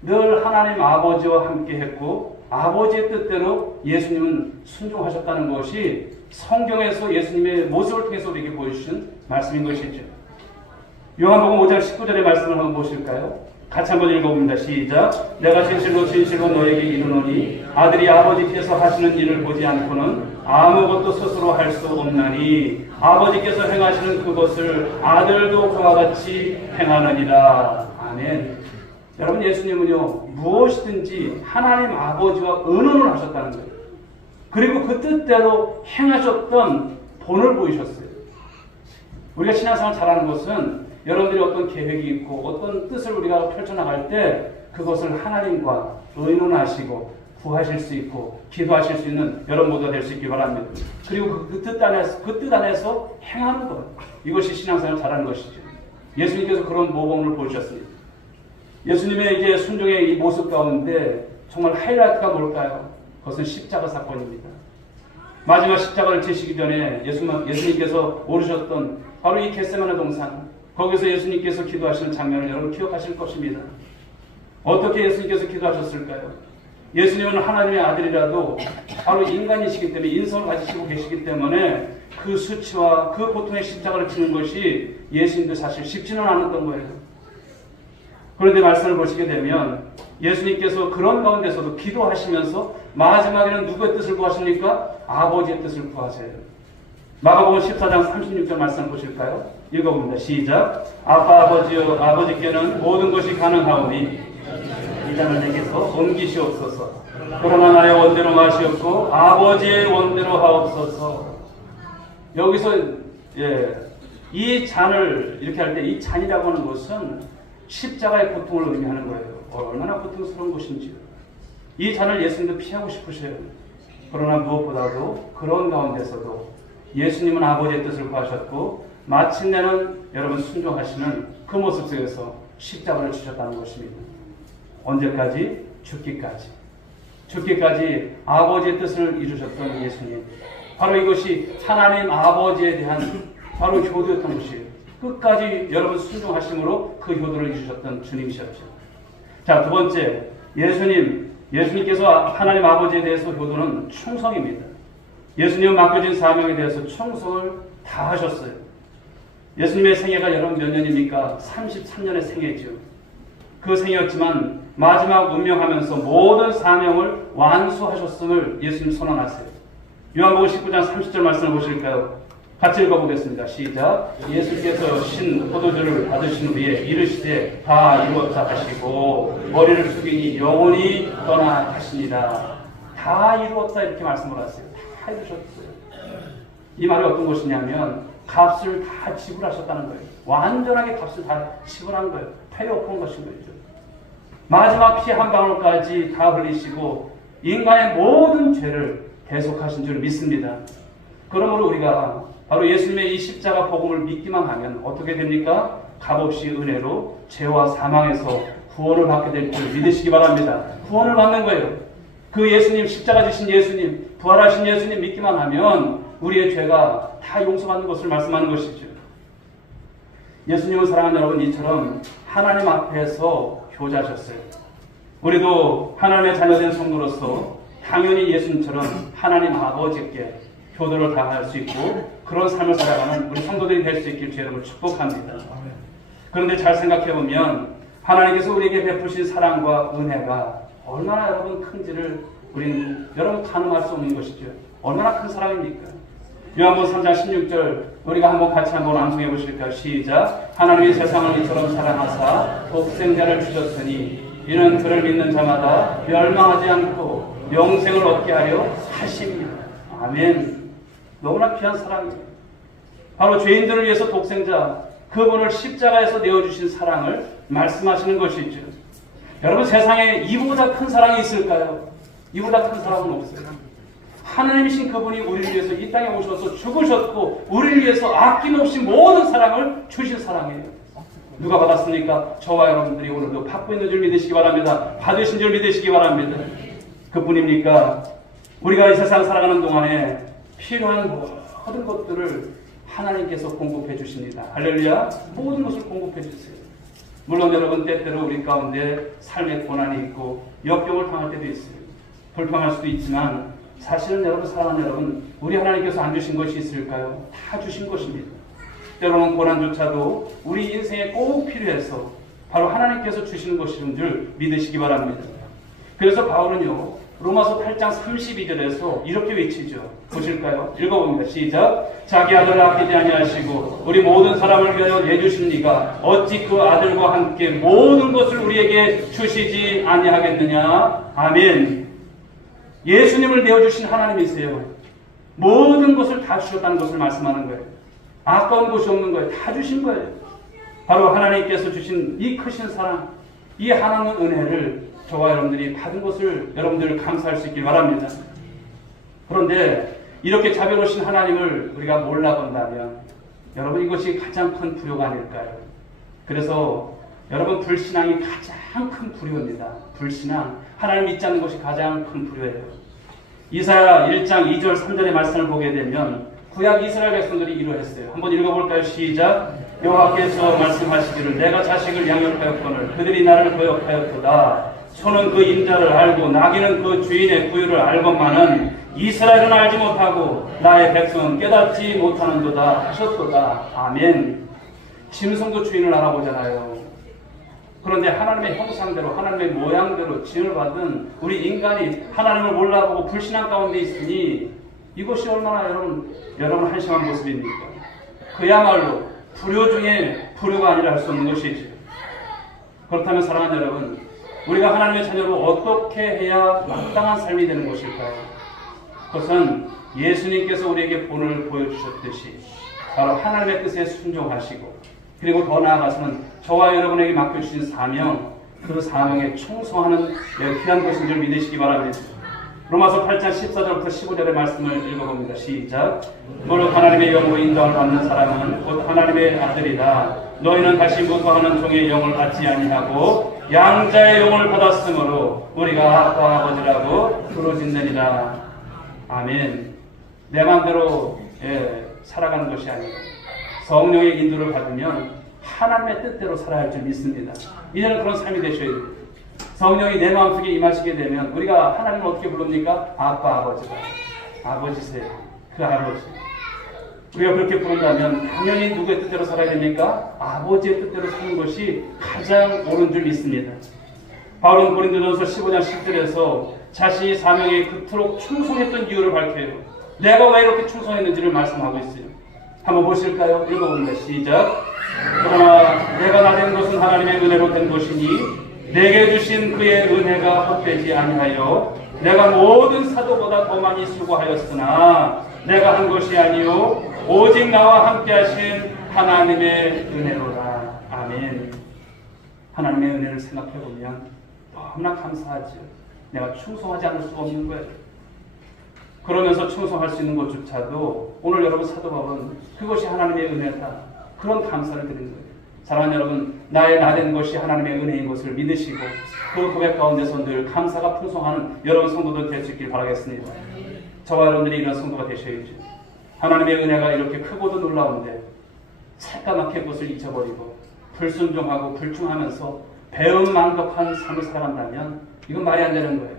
늘 하나님 아버지와 함께 했고 아버지의 뜻대로 예수님은 순종하셨다는 것이 성경에서 예수님의 모습을 통해서 우리에게 보여주신 말씀인 것이죠. 요한복음 5장 19절의 말씀을 한번 보실까요? 같이 한번 읽어봅니다. 시작. 내가 진실로 진실로 너에게 이르노니 아들이 아버지께서 하시는 일을 보지 않고는 아무것도 스스로 할 수 없나니 아버지께서 행하시는 그것을 아들도 그와 같이 행하느니라. 아멘. 여러분, 예수님은요 무엇이든지 하나님 아버지와 의논을 하셨다는 거예요. 그리고 그 뜻대로 행하셨던 본을 보이셨어요. 우리가 신앙생활 잘하는 것은 여러분들이 어떤 계획이 있고 어떤 뜻을 우리가 펼쳐나갈 때 그것을 하나님과 의논하시고 구하실 수 있고 기도하실 수 있는 여러분 모두가 될 수 있기 바랍니다. 그리고 그 뜻 안에서 행하는 것, 이것이 신앙생활 잘하는 것이죠. 예수님께서 그런 모범을 보여주셨습니다. 예수님의 이제 순종의 이 모습 가운데 정말 하이라이트가 뭘까요? 그것은 십자가 사건입니다. 마지막 십자가를 지시기 전에 예수님께서 오르셨던 바로 이 겟세마네 동산, 거기서 예수님께서 기도하시는 장면을 여러분 기억하실 것입니다. 어떻게 예수님께서 기도하셨을까요? 예수님은 하나님의 아들이라도 바로 인간이시기 때문에 인성을 가지시고 계시기 때문에 그 수치와 그 고통의 십자가를 지는 것이 예수님도 사실 쉽지는 않았던 거예요. 그런데 말씀을 보시게 되면 예수님께서 그런 가운데서도 기도하시면서 마지막에는 누구의 뜻을 구하십니까? 아버지의 뜻을 구하세요. 마가복음 14장 36절 말씀 보실까요? 읽어봅니다. 시작. 아빠 아버지여, 아버지께는 모든 것이 가능하오니 이 잔을 내게서 옮기시옵소서. 그러나 나의 원대로 마시옵고 아버지의 원대로 하옵소서. 여기서 이 잔을 이렇게 할 때 이 잔이라고 하는 것은 십자가의 고통을 의미하는 거예요. 얼마나 고통스러운 것인지요. 이 잔을 예수님도 피하고 싶으셔요. 그러나 무엇보다도 그런 가운데서도 예수님은 아버지의 뜻을 구하셨고 마침내는 여러분 순종하시는 그 모습 속에서 십자가를 지셨다는 것입니다. 언제까지? 죽기까지. 죽기까지 아버지의 뜻을 이루셨던 예수님. 바로 이것이 하나님 아버지에 대한 바로 효도였던 것이에요. 끝까지 여러분 순종하심으로 그 효도를 이루셨던 주님이셨죠. 자, 두 번째, 예수님께서 하나님 아버지에 대해서 효도는 충성입니다. 예수님은 맡겨진 사명에 대해서 충성을 다 하셨어요. 예수님의 생애가 여러분 몇 년입니까? 33년의 생애죠. 그 생애였지만 마지막 운명하면서 모든 사명을 완수하셨음을 예수님 선언하세요. 요한복음 19장 30절 말씀을 보실까요? 같이 읽어보겠습니다. 시작. 예수께서 신 포도주를 받으신 후에 이르시되 다 이루었다 하시고 머리를 숙이니 영원히 떠나가시니라. 다 이루었다 이렇게 말씀을 하세요. 다 이루셨어요. 이 말이 어떤 것이냐면 값을 다 지불하셨다는 거예요. 완전하게 값을 다 지불한 거예요. 페이오프한 것인 거죠. 마지막 피 한 방울까지 다 흘리시고 인간의 모든 죄를 대속하신 줄 믿습니다. 그러므로 우리가 바로 예수님의 이 십자가 복음을 믿기만 하면 어떻게 됩니까? 값없이 은혜로 죄와 사망에서 구원을 받게 될 줄 믿으시기 바랍니다. 구원을 받는 거예요. 그 예수님, 십자가 지신 예수님, 부활하신 예수님 믿기만 하면 우리의 죄가 다 용서받는 것을 말씀하는 것이죠. 예수님을 사랑하는 여러분, 이처럼 하나님 앞에서 효자셨어요. 우리도 하나님의 자녀된 성도로서 당연히 예수님처럼 하나님 아버지께 효도를 다할 수 있고 그런 삶을 살아가는 우리 성도들이 될 수 있길 주 여러분을 축복합니다. 그런데 잘 생각해보면 하나님께서 우리에게 베푸신 사랑과 은혜가 얼마나 여러분 큰지를 우리는 여러분 가늠할 수 없는 것이죠. 얼마나 큰 사랑입니까? 요한복음 3장 16절 우리가 한번 같이 한번 암송해 보실까요? 시작. 하나님이 세상을 이처럼 사랑하사 독생자를 주셨으니 이는 그를 믿는 자마다 멸망하지 않고 영생을 얻게 하려 하십니다. 아멘. 너무나 귀한 사랑이에요. 바로 죄인들을 위해서 독생자 그분을 십자가에서 내어주신 사랑을 말씀하시는 것이죠. 여러분, 세상에 이보다 큰 사랑이 있을까요? 이보다 큰 사랑은 없어요. 하나님이신 그분이 우리를 위해서 이 땅에 오셔서 죽으셨고 우리를 위해서 아낌없이 모든 사랑을 주신 사랑이에요. 누가 받았습니까? 저와 여러분들이 오늘도 받고 있는 줄 믿으시기 바랍니다. 받으신 줄 믿으시기 바랍니다. 그뿐입니까? 우리가 이 세상 살아가는 동안에 필요한 모든 것들을 하나님께서 공급해 주십니다. 할렐루야. 모든 것을 공급해 주세요. 물론 여러분, 때때로 우리 가운데 삶의 고난이 있고 역경을 당할 때도 있어요. 불평할 수도 있지만 사실은 여러분, 사랑하는 여러분, 우리 하나님께서 안 주신 것이 있을까요? 다 주신 것입니다. 때로는 고난조차도 우리 인생에 꼭 필요해서 바로 하나님께서 주시는 것인 줄 믿으시기 바랍니다. 그래서 바울은요, 로마서 8장 32절에서 이렇게 외치죠. 보실까요? 읽어봅니다. 시작. 자기 아들을 아끼지 아니하시고 우리 모든 사람을 위하여 내주신 이가 어찌 그 아들과 함께 모든 것을 우리에게 주시지 아니하겠느냐. 아멘. 예수님을 내어주신 하나님이세요. 모든 것을 다 주셨다는 것을 말씀하는 거예요. 아까운 것이 없는 거예요. 다 주신 거예요. 바로 하나님께서 주신 이 크신 사랑, 이 하나님의 은혜를 저와 여러분들이 받은 것을 여러분들 감사할 수 있길 바랍니다. 그런데 이렇게 자비로우신 하나님을 우리가 몰라본다면 여러분, 이것이 가장 큰 불효가 아닐까요? 그래서 여러분, 불신앙이 가장 큰 불효입니다. 불신앙, 하나님 믿지 않는 것이 가장 큰 불효예요. 이사야 1장 2절 3절의 말씀을 보게 되면 구약 이스라엘 백성들이 이러했어요. 한번 읽어볼까요? 시작. 여호와께서 말씀하시기를 내가 자식을 양육하였거늘 그들이 나를 거역하였도다. 소는 그 인자를 알고 나귀는 그 주인의 구유를 알건만은 이스라엘은 알지 못하고 나의 백성은 깨닫지 못하는도다 하셨도다. 아멘. 짐승도 주인을 알아보잖아요. 그런데 하나님의 형상대로 하나님의 모양대로 지음을 받은 우리 인간이 하나님을 몰라보고 불신앙 가운데 있으니 이것이 얼마나 여러분 한심한 모습입니까? 그야말로 불효 중에 불효가 아니라 할 수 없는 것이죠. 그렇다면 사랑하는 여러분, 우리가 하나님의 자녀로 어떻게 해야 마땅한 삶이 되는 것일까요? 그것은 예수님께서 우리에게 본을 보여주셨듯이 바로 하나님의 뜻에 순종하시고, 그리고 더 나아가서는 저와 여러분에게 맡겨주신 사명, 그 사명에 충성하는 귀한 것인 줄 믿으시기 바랍니다. 로마서 8장 14절부터 15절의 말씀을 읽어봅니다. 시작. 무릇 하나님의 영으로 인도함을 받는 사람은 곧 하나님의 아들이다. 너희는 다시 무소하는 종의 영을 받지 아니하고 양자의 영을 받았으므로 우리가 아빠 아버지라고 부르짖느니라. 아멘. 내 마음대로 살아가는 것이 아니고 성령의 인도를 받으면 하나님의 뜻대로 살아야 할 줄 믿습니다. 이제는 그런 삶이 되셔야 됩니다. 성령이 내 마음속에 임하시게 되면 우리가 하나님을 어떻게 부릅니까? 아빠 아버지가. 아버지세요. 그 아버지. 우리가 그렇게 부른다면 당연히 누구의 뜻대로 살아야 됩니까? 아버지의 뜻대로 사는 것이 가장 옳은 줄 믿습니다. 바울은 고린도전서 15장 10절에서 자신이 사명에 그토록 충성했던 이유를 밝혀요. 내가 왜 이렇게 충성했는지를 말씀하고 있어요. 한번 보실까요? 읽어봅니다. 시작. 그러나 내가 나된 것은 하나님의 은혜로 된 것이니 내게 주신 그의 은혜가 헛되지 아니하여 내가 모든 사도보다 더 많이 수고하였으나 내가 한 것이 아니요 오직 나와 함께 하신 하나님의 은혜로라. 아멘. 하나님의 은혜를 생각해보면 너무나 감사하죠. 내가 충성하지 않을 수가 없는 거예요. 그러면서 충성할 수 있는 것조차도 오늘 여러분 사도 바울은 그것이 하나님의 은혜다. 그런 감사를 드리는 거예요. 사랑하는 여러분, 나의 나된 것이 하나님의 은혜인 것을 믿으시고 그 고백 가운데서 늘 감사가 풍성하는 여러분 성도들 될 수 있길 바라겠습니다. 저와 여러분들이 이런 성도가 되셔야죠. 하나님의 은혜가 이렇게 크고도 놀라운데 새까맣게 그것을 잊어버리고 불순종하고 불충하면서 배은망덕한 삶을 살아간다면 이건 말이 안 되는 거예요.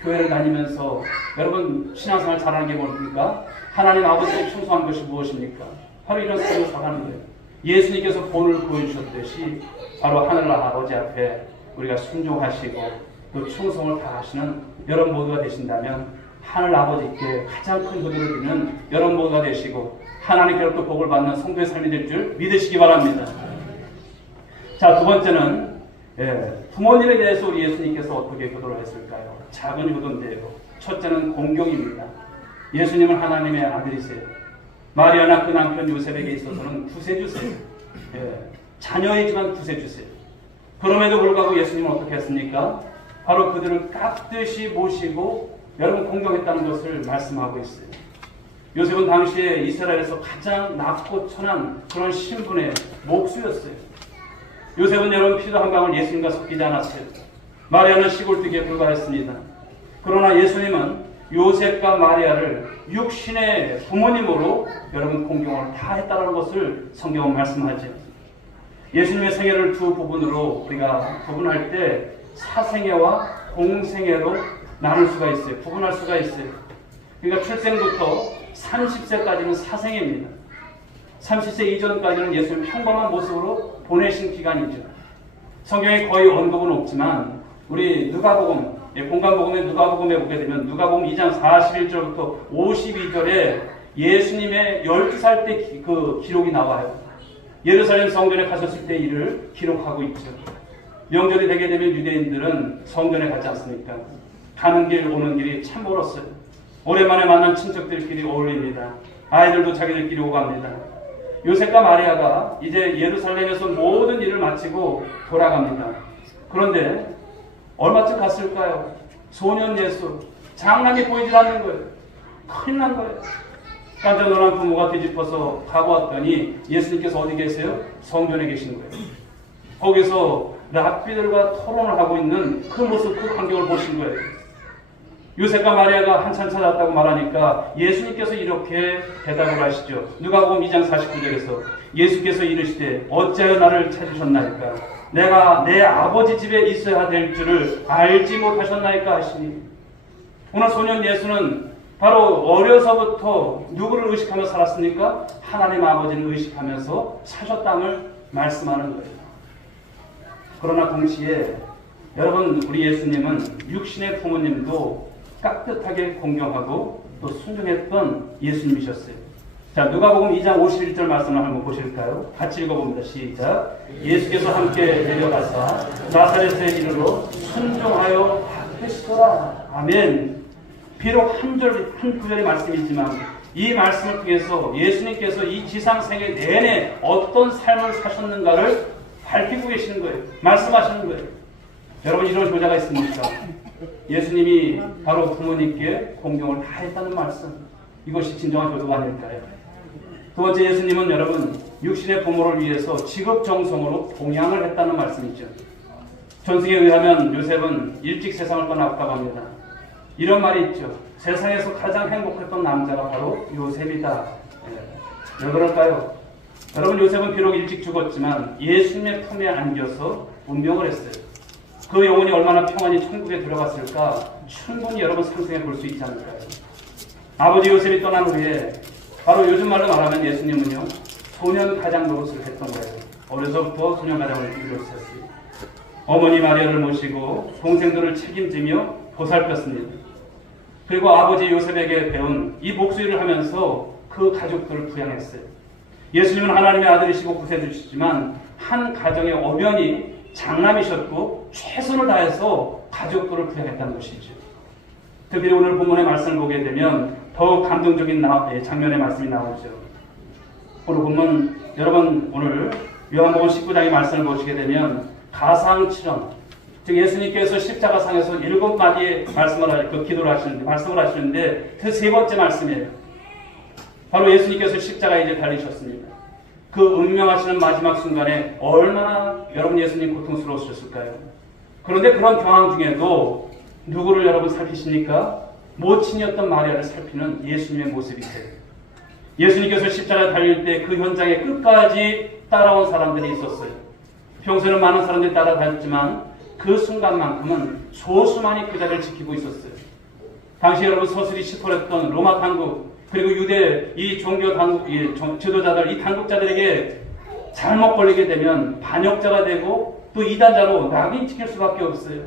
교회를 다니면서 여러분 신앙생활 잘하는 게 뭡니까? 하나님 아버지께 충성한 것이 무엇입니까? 바로 이런 삶을 살아가는 거예요. 예수님께서 본을 보여주셨듯이 바로 하늘 아버지 앞에 우리가 순종하시고 또 충성을 다하시는 여러분 모두가 되신다면 하늘 아버지께 가장 큰 기도를 드리는 여러분 모두가 되시고 하나님께로부터 복을 받는 성도의 삶이 될 줄 믿으시기 바랍니다. 자, 두 번째는 부모님에 대해서 우리 예수님께서 어떻게 기도를 했을까요? 작은 기도인데요. 첫째는 공경입니다. 예수님은 하나님의 아들이세요. 마리아나 그 남편 요셉에게 있어서는 구세주세요. 자녀이지만 구세주세요. 그럼에도 불구하고 예수님은 어떻게 했습니까? 바로 그들을 깍듯이 모시고 여러분 공경했다는 것을 말씀하고 있어요. 요셉은 당시에 이스라엘에서 가장 낮고 천한 그런 신분의 목수였어요. 요셉은 여러분 피도 한 방울 예수님과 섞이지 않았어요. 마리아는 시골뜨기에 불과했습니다. 그러나 예수님은 요셉과 마리아를 육신의 부모님으로 여러분 공경을 다 했다는 것을 성경은 말씀하죠. 예수님의 생애를 두 부분으로 우리가 구분할 때 사생애와 공생애로 나눌 수가 있어요. 구분할 수가 있어요. 그러니까 출생부터 30세까지는 사생애입니다. 30세 이전까지는 예수님 평범한 모습으로 보내신 기간이죠. 성경에 거의 언급은 없지만 우리 누가복음, 공간복음의 누가복음에 보게 되면 누가복음 2장 41절부터 52절에 예수님의 12살 때 그 기록이 나와요. 예루살렘 성전에 가셨을 때 일을 기록하고 있죠. 명절이 되게 되면 유대인들은 성전에 가지 않습니까? 가는 길 오는 길이 참 멀었어요. 오랜만에 만난 친척들끼리 어울립니다. 아이들도 자기들끼리 오고 갑니다. 요셉과 마리아가 이제 예루살렘에서 모든 일을 마치고 돌아갑니다. 그런데 얼마쯤 갔을까요? 소년 예수, 장난이 보이질 않는 거예요. 큰일 난 거예요. 깜짝 놀란 부모가 뒤집어서 가고 왔더니 예수님께서 어디 계세요? 성전에 계신 거예요. 거기서 랍비들과 토론을 하고 있는 그 모습, 그 광경을 보신 거예요. 요셉과 마리아가 한참 찾았다고 말하니까 예수님께서 이렇게 대답을 하시죠. 누가복음 2장 49절에서 예수께서 이르시되 어찌하여 나를 찾으셨나이까? 내가 내 아버지 집에 있어야 될 줄을 알지 못하셨나이까 하시니. 오늘 소년 예수는 바로 어려서부터 누구를 의식하며 살았습니까? 하나님 아버지를 의식하면서 사셨다는 말씀하는 거예요. 그러나 동시에 여러분 우리 예수님은 육신의 부모님도 깍듯하게 공경하고 또 순종했던 예수님이셨어요. 자, 누가복음 2장 51절 말씀을 한번 보실까요? 같이 읽어봅니다. 시작. 예수께서 함께 내려가사 나사렛에 이르러 순종하여 받으시더라. 아멘. 비록 한 구절의 말씀이지만 이 말씀을 통해서 예수님께서 이 지상생애 내내 어떤 삶을 사셨는가를 밝히고 계시는 거예요. 말씀하시는 거예요. 여러분 이런 교자가 있습니까? 예수님이 바로 부모님께 공경을 다 했다는 말씀. 이것이 진정한 교도가 아닐까요? 두 번째, 예수님은 여러분 육신의 부모를 위해서 직업정성으로 봉양을 했다는 말씀이죠. 전승에 의하면 요셉은 일찍 세상을 떠났다고 합니다. 이런 말이 있죠. 세상에서 가장 행복했던 남자가 바로 요셉이다. 왜 그럴까요? 여러분 요셉은 비록 일찍 죽었지만 예수님의 품에 안겨서 운명을 했어요. 그 영혼이 얼마나 평안히 천국에 들어갔을까 충분히 여러분 상상해 볼 수 있지 않을까요? 아버지 요셉이 떠난 후에 바로 요즘 말로 말하면 예수님은요 소년 가장 노릇을 했던 거예요. 어려서부터 소년 가장을 이루었어요. 어머니 마리아를 모시고 동생들을 책임지며 보살폈습니다. 그리고 아버지 요셉에게 배운 이 목수일을 하면서 그 가족들을 부양했어요. 예수님은 하나님의 아들이시고 구세주시지만 한 가정의 어변이 장남이셨고 최선을 다해서 가족들을 부양했다는 것이죠. 특히 오늘 본문의 말씀을 보게 되면 더욱 감동적인 장면의 말씀이 나오죠. 오늘 본문 여러분 오늘 요한복음 19장의 말씀을 보시게 되면 가상칠언, 즉 예수님께서 십자가상에서 7마디의 말씀을 하시는데 그 세 번째 말씀이에요. 바로 예수님께서 십자가에 이제 달리셨습니다. 그 운명하시는 마지막 순간에 얼마나 여러분 예수님 고통스러우셨을까요? 그런데 그런 경황 중에도 누구를 여러분 살피십니까? 모친이었던 마리아를 살피는 예수님의 모습이세요. 예수님께서 십자가에 달릴 때 그 현장에 끝까지 따라온 사람들이 있었어요. 평소에는 많은 사람들이 따라다녔지만 그 순간만큼은 소수만이 그 자리를 지키고 있었어요. 당시 여러분 서슬이 시설했던 로마 당국 그리고 유대 이 종교 당국 지도자들 이 당국자들에게 잘못 걸리게 되면 반역자가 되고 또 이단자로 낙인 찍힐 수밖에 없어요.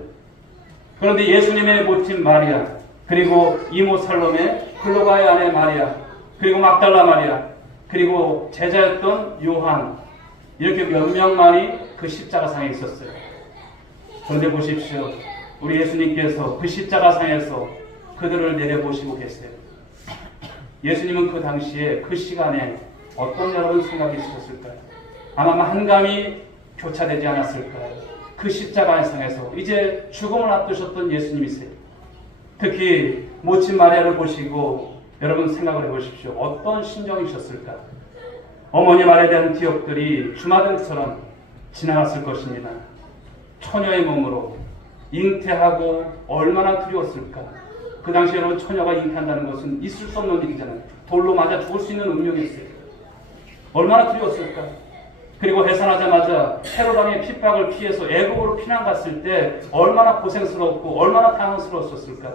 그런데 예수님의 모친 마리아 그리고 이모 살롬의 클로바의 아내 마리아, 그리고 막달라 마리아, 그리고 제자였던 요한, 이렇게 몇 명만이 그 십자가상에 있었어요. 그런데 보십시오. 우리 예수님께서 그 십자가상에서 그들을 내려보시고 계세요. 예수님은 그 당시에 그 시간에 어떤 여러분 생각이 있으셨을까요? 아마 만감이 교차되지 않았을까요? 그 십자가상에서 이제 죽음을 앞두셨던 예수님이세요. 특히 모친 마리아를 보시고 여러분 생각을 해보십시오. 어떤 심정이셨을까? 어머니 말에 대한 기억들이 주마등처럼 지나갔을 것입니다. 처녀의 몸으로 잉태하고 얼마나 두려웠을까? 그 당시에 여러분 처녀가 잉태한다는 것은 있을 수 없는 일이잖아요. 돌로 맞아 죽을 수 있는 운명이었어요. 얼마나 두려웠을까? 그리고 해산하자마자 헤로당의 핍박을 피해서 애국으로 피난 갔을 때 얼마나 고생스럽고 얼마나 당황스러웠을까?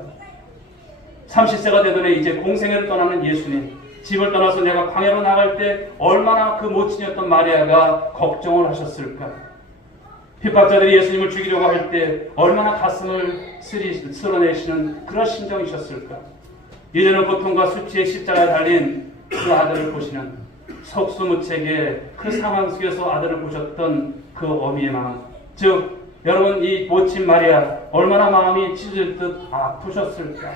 30세가 되더니 이제 공생애를 떠나는 예수님, 집을 떠나서 내가 광야로 나갈 때 얼마나 그 모친이었던 마리아가 걱정을 하셨을까? 핍박자들이 예수님을 죽이려고 할 때 얼마나 가슴을 쓸어내시는 그런 심정이셨을까? 이제는 고통과 수치의 십자가에 달린 그 아들을 보시는 속수무책의 그 상황 속에서 아들을 보셨던 그 어미의 마음, 즉 여러분 이 모친 마리아 얼마나 마음이 찢어질 듯 아프셨을까?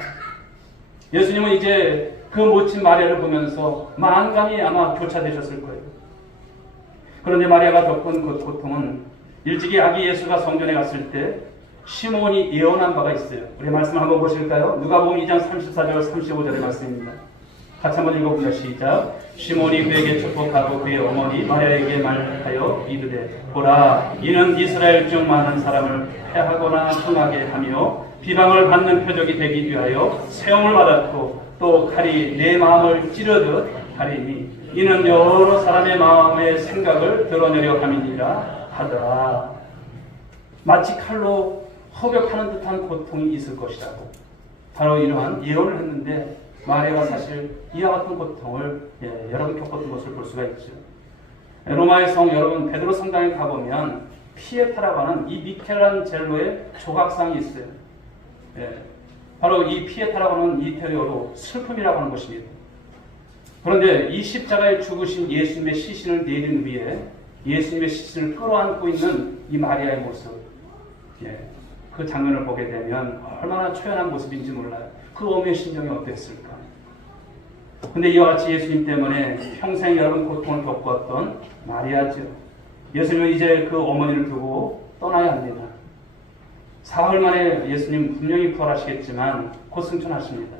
예수님은 이제 그 모친 마리아를 보면서 만감이 아마 교차되셨을 거예요. 그런데 마리아가 겪은 그 고통은 일찍이 아기 예수가 성전에 갔을 때 시몬이 예언한 바가 있어요. 우리 말씀 한번 보실까요? 누가복음 2장 34절 35절의 말씀입니다. 같이 한번 읽어보자. 시작. 시몬이 그에게 축복하고 그의 어머니 마리아에게 말하여 이르되 보라, 이는 이스라엘 중 많은 사람을 해하거나 흥하게 하며 비방을 받는 표적이 되기 위하여 세움을 받았고 또 칼이 내 마음을 찌르듯 하리니 이는 여러 사람의 마음의 생각을 드러내려 함이니라 하더라. 마치 칼로 허격하는 듯한 고통이 있을 것이라고 바로 이러한 예언을 했는데 마리아가 사실 이와 같은 고통을 여러분 겪었던 것을 볼 수가 있죠. 로마의 성 여러분 베드로 성당에 가보면 피에타라고 하는 이 미켈란젤로의 조각상이 있어요. 바로 이 피에타라고 하는 이태리어로 슬픔이라고 하는 것입니다. 그런데 이 십자가에 죽으신 예수님의 시신을 내린 위에 예수님의 시신을 끌어안고 있는 이 마리아의 모습, 그 장면을 보게 되면 얼마나 초연한 모습인지 몰라요. 그 어머니의 심정이 어땠을까? 근데 이와 같이 예수님 때문에 평생 여러분 고통을 겪었던 마리아죠. 예수님은 이제 그 어머니를 두고 떠나야 합니다. 사흘 만에 예수님 분명히 부활하시겠지만 곧 승천하십니다.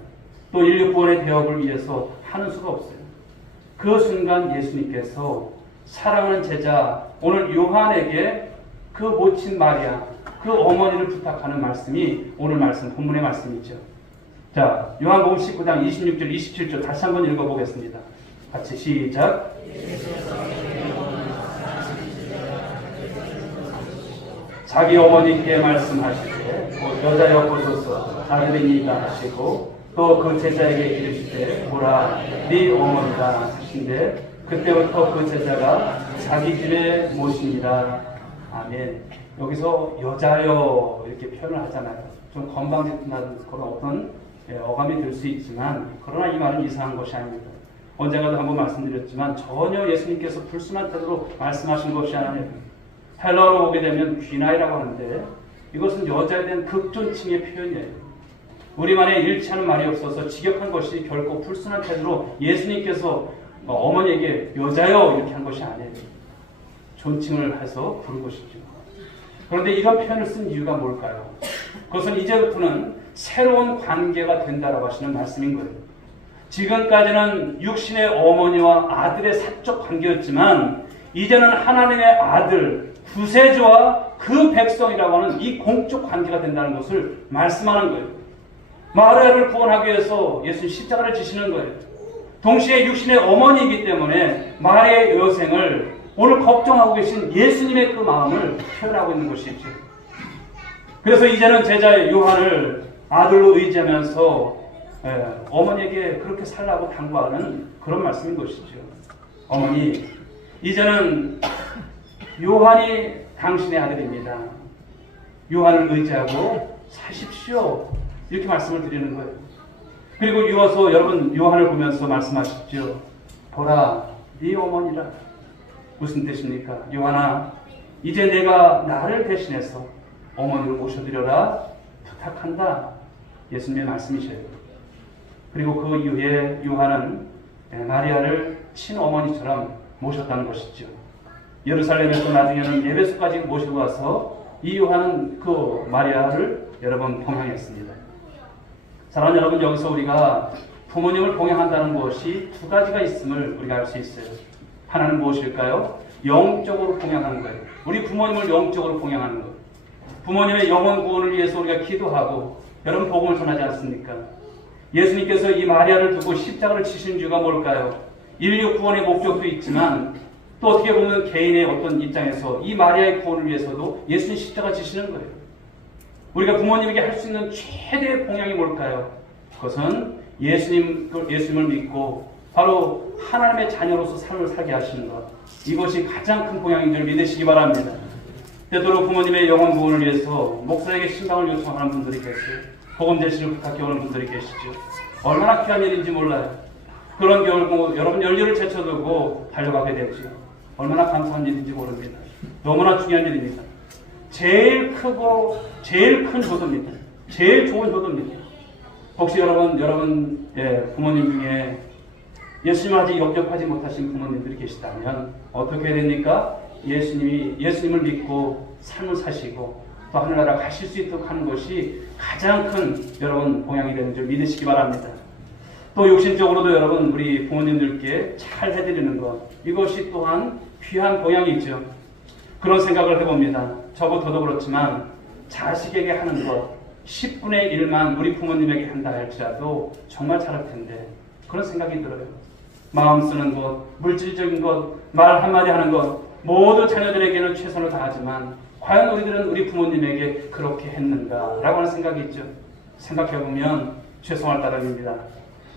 또 인류 구원의 대업을 위해서 하는 수가 없어요. 그 순간 예수님께서 사랑하는 제자 오늘 요한에게 그 모친 마리아, 그 어머니를 부탁하는 말씀이 오늘 말씀 본문의 말씀이죠. 자, 요한복음 19장 26절 27절 다시 한번 읽어보겠습니다. 같이 시작. 자기 어머니께 말씀하시되 여자여 보소서 아들이니이다 하시고 또 그 제자에게 이르시되 보라 네 어머니라 하신데 그때부터 그 제자가 자기 집에 모십니다. 아멘. 여기서 여자여 이렇게 표현을 하잖아요. 좀 건방지다는 그런 어떤 어감이 들 수 있지만 그러나 이 말은 이상한 것이 아닙니다. 언젠가도 한번 말씀드렸지만 전혀 예수님께서 불순한 태도로 말씀하신 것이 아니에요. 헬라어로 보게 되면 귀나이라고 하는데 이것은 여자에 대한 극존칭의 표현이에요. 우리만의 일치하는 말이 없어서 직역한 것이 결코 불순한 태도로 예수님께서 어머니에게 여자여 이렇게 한 것이 아니에요. 존칭을 해서 부른 것이죠. 그런데 이런 표현을 쓴 이유가 뭘까요? 그것은 이제부터는 새로운 관계가 된다라고 하시는 말씀인 거예요. 지금까지는 육신의 어머니와 아들의 사적 관계였지만 이제는 하나님의 아들, 구세주와 그 백성이라고 하는 이 공적 관계가 된다는 것을 말씀하는 거예요. 마리아를 구원하기 위해서 예수님 십자가를 지시는 거예요. 동시에 육신의 어머니이기 때문에 마리아의 여생을 오늘 걱정하고 계신 예수님의 그 마음을 표현하고 있는 것이죠. 그래서 이제는 제자 요한을 아들로 의지하면서 어머니에게 그렇게 살라고 당부하는 그런 말씀인 것이죠. 어머니, 이제는 요한이 당신의 아들입니다. 요한을 의지하고 사십시오. 이렇게 말씀을 드리는 거예요. 그리고 이어서 여러분 요한을 보면서 말씀하십시오. 보라, 네 어머니라. 무슨 뜻입니까? 요한아, 이제 내가 나를 대신해서 어머니를 모셔드려라 부탁한다. 예수님의 말씀이셔요. 그리고 그 이후에 요한은 마리아를 친어머니처럼 모셨다는 것이죠. 예루살렘에서 나중에는 에베소까지 모시고 와서 이 요한은 그 마리아를 여러 번 봉양했습니다. 사랑하는 여러분, 여기서 우리가 부모님을 봉양한다는 것이 두 가지가 있음을 우리가 알 수 있어요. 하나는 무엇일까요? 영적으로 봉양하는 거예요. 우리 부모님을 영적으로 봉양하는 것. 부모님의 영혼 구원을 위해서 우리가 기도하고 여러분 복음을 전하지 않습니까? 예수님께서 이 마리아를 두고 십자가를 치신 이유가 뭘까요? 인류 구원의 목적도 있지만 또 어떻게 보면 개인의 어떤 입장에서 이 마리아의 구원을 위해서도 예수님 십자가 지시는 거예요. 우리가 부모님에게 할 수 있는 최대의 봉양이 뭘까요? 그것은 예수님을 믿고 바로 하나님의 자녀로서 삶을 살게 하시는 것. 이것이 가장 큰 봉양인 줄 믿으시기 바랍니다. 때때로 부모님의 영혼 구원을 위해서 목사에게 신방을 요청하는 분들이 계세요. 복음 제시를 부탁해 오는 분들이 계시죠. 얼마나 귀한 일인지 몰라요. 그런 경우 여러분 연료를 제쳐두고 달려가게 되죠. 얼마나 감사한 일인지 모릅니다. 너무나 중요한 일입니다. 제일 크고 제일 큰 효도입니다. 제일 좋은 효도입니다. 혹시 여러분 부모님 중에 예수님을 아직 영접하지 못하신 부모님들이 계시다면 어떻게 해야 됩니까? 예수님을 믿고 삶을 사시고 또 하늘나라 가실 수 있도록 하는 것이 가장 큰 여러분 봉양이 되는 줄 믿으시기 바랍니다. 또 육신적으로도 여러분 우리 부모님들께 잘 해드리는 것, 이것이 또한 귀한 봉양이죠. 그런 생각을 해봅니다. 저부터도 그렇지만 자식에게 하는 것 10분의 1만 우리 부모님에게 한다 할지라도 정말 잘할 텐데 그런 생각이 들어요. 마음 쓰는 것, 물질적인 것, 말 한마디 하는 것 모두 자녀들에게는 최선을 다하지만 과연 우리들은 우리 부모님에게 그렇게 했는가라고 하는 생각이 있죠. 생각해보면 죄송할 따름입니다.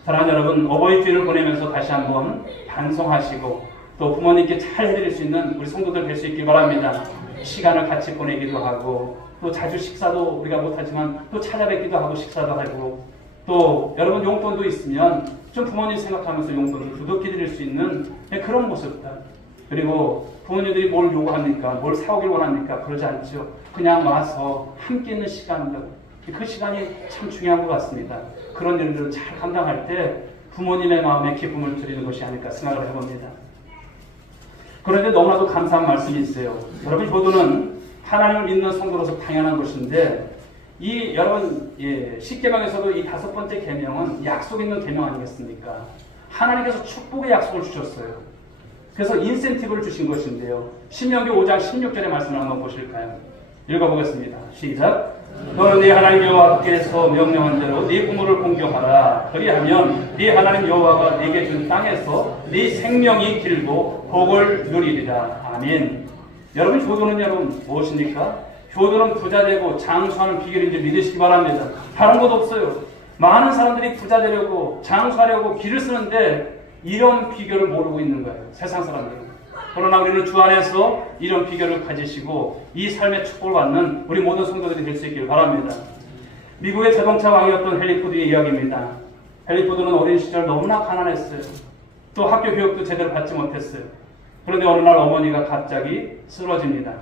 사랑하는 여러분, 어버이 주일을 보내면서 다시 한번 반성하시고 또 부모님께 잘 해드릴 수 있는 우리 성도들 될 수 있길 바랍니다. 시간을 같이 보내기도 하고 또 자주 식사도 우리가 못하지만 또 찾아뵙기도 하고 식사도 하고 또 여러분 용돈도 있으면 좀 부모님 생각하면서 용돈을 두둑히 드릴 수 있는 그런 모습들. 그리고 부모님들이 뭘 요구합니까? 뭘 사오길 원합니까? 그러지 않죠. 그냥 와서 함께 있는 시간들. 그 시간이 참 중요한 것 같습니다. 그런 일들을 잘 감당할 때 부모님의 마음에 기쁨을 드리는 것이 아닐까 생각을 해봅니다. 그런데 너무나도 감사한 말씀이 있어요. 여러분, 효도는 하나님을 믿는 성도로서 당연한 것인데 이 여러분 십계명에서도 이 5번째 계명은 약속 있는 계명 아니겠습니까? 하나님께서 축복의 약속을 주셨어요. 그래서 인센티브를 주신 것인데요. 신명기 5장 16절의 말씀을 한번 보실까요? 읽어보겠습니다. 시작. 너는 네 하나님 여호와께서 명령한 대로 네 부모를 공경하라. 그리하면 네 하나님 여호와가 네게 준 땅에서 네 생명이 길고 복을 누리리라. 아멘. 여러분, 효도는 여러분 무엇입니까? 효도는 부자되고 장수하는 비결인 줄 믿으시기 바랍니다. 다른 것 없어요. 많은 사람들이 부자되려고 장수하려고 길을 쓰는데 이런 비결을 모르고 있는 거예요. 세상 사람들은. 그러나 우리는 주 안에서 이런 비결을 가지시고 이 삶의 축복을 받는 우리 모든 성도들이 될 수 있길 바랍니다. 미국의 자동차 왕이었던 헨리 포드의 이야기입니다. 헨리 포드는 어린 시절 너무나 가난했어요. 또 학교 교육도 제대로 받지 못했어요. 그런데 어느 날 어머니가 갑자기 쓰러집니다.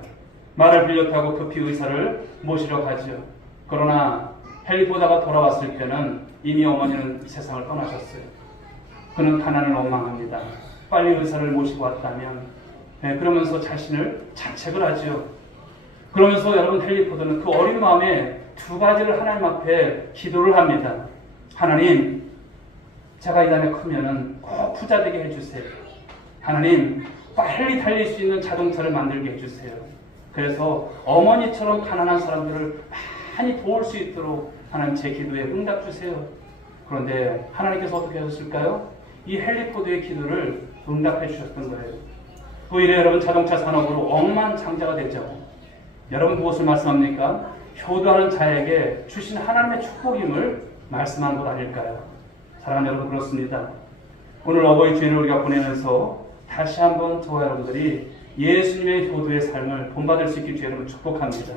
말을 빌려 타고 급히 의사를 모시러 가죠. 그러나 헨리 포드가 돌아왔을 때는 이미 어머니는 세상을 떠나셨어요. 그는 가난을 원망합니다. 빨리 의사를 모시고 왔다면 그러면서 자신을 자책을 하죠. 그러면서 여러분, 헨리 포드는 그 어린 마음에 두 가지를 하나님 앞에 기도를 합니다. 하나님, 제가 이 다음에 크면은 꼭 부자 되게 해주세요. 하나님, 빨리 달릴 수 있는 자동차를 만들게 해주세요. 그래서 어머니처럼 가난한 사람들을 많이 도울 수 있도록 하나님 제 기도에 응답 주세요. 그런데 하나님께서 어떻게 하셨을까요? 이 헨리 포드의 기도를 응답해 주셨던 거예요. 그 일에 여러분 자동차 산업으로 억만장자가 되죠. 여러분 무엇을 말씀합니까? 효도하는 자에게 주신 하나님의 축복임을 말씀한 것 아닐까요? 사랑하는 여러분, 그렇습니다. 오늘 어버이 주일을 우리가 보내면서 다시 한번 저와 여러분들이 예수님의 효도의 삶을 본받을 수 있길 주 여러분 축복합니다.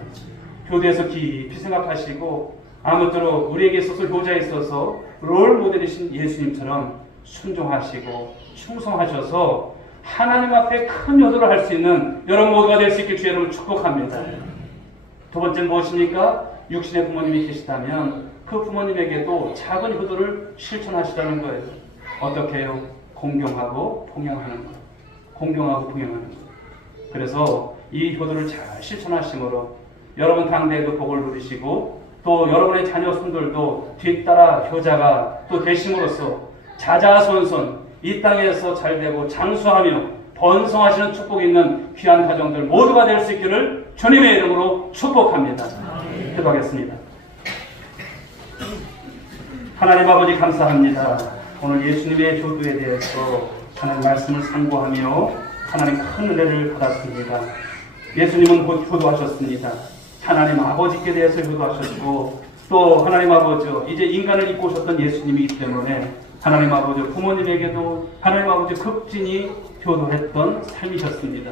효도에서 깊이 생각하시고 아무쪼록 우리에게 있어서 효자에 있어서 롤 모델이신 예수님처럼 순종하시고 충성하셔서 하나님 앞에 큰 효도를 할 수 있는 여러분 모두가 될 수 있게 주의 이름으로 축복합니다. 두 번째는 무엇입니까? 육신의 부모님이 계시다면 그 부모님에게도 작은 효도를 실천하시라는 거예요. 어떻게 해요? 공경하고 봉양하는 것. 공경하고 봉양하는 것. 그래서 이 효도를 잘 실천하심으로 여러분 당대에도 복을 누리시고 또 여러분의 자녀 손들도 뒤따라 효자가 또 되심으로써 자자손손 이 땅에서 잘되고 장수하며 번성하시는 축복이 있는 귀한 가정들 모두가 될 수 있기를 주님의 이름으로 축복합니다. 기도하겠습니다. 하나님 아버지 감사합니다. 오늘 예수님의 효도에 대해서 하나님 말씀을 상고하며 하나님 큰 은혜를 받았습니다. 예수님은 곧 효도하셨습니다. 하나님 아버지께 대해서 효도하셨고 또 하나님 아버지 이제 인간을 입고 오셨던 예수님이기 때문에 하나님 아버지 부모님에게도 하나님 아버지 극진히 효도했던 삶이셨습니다.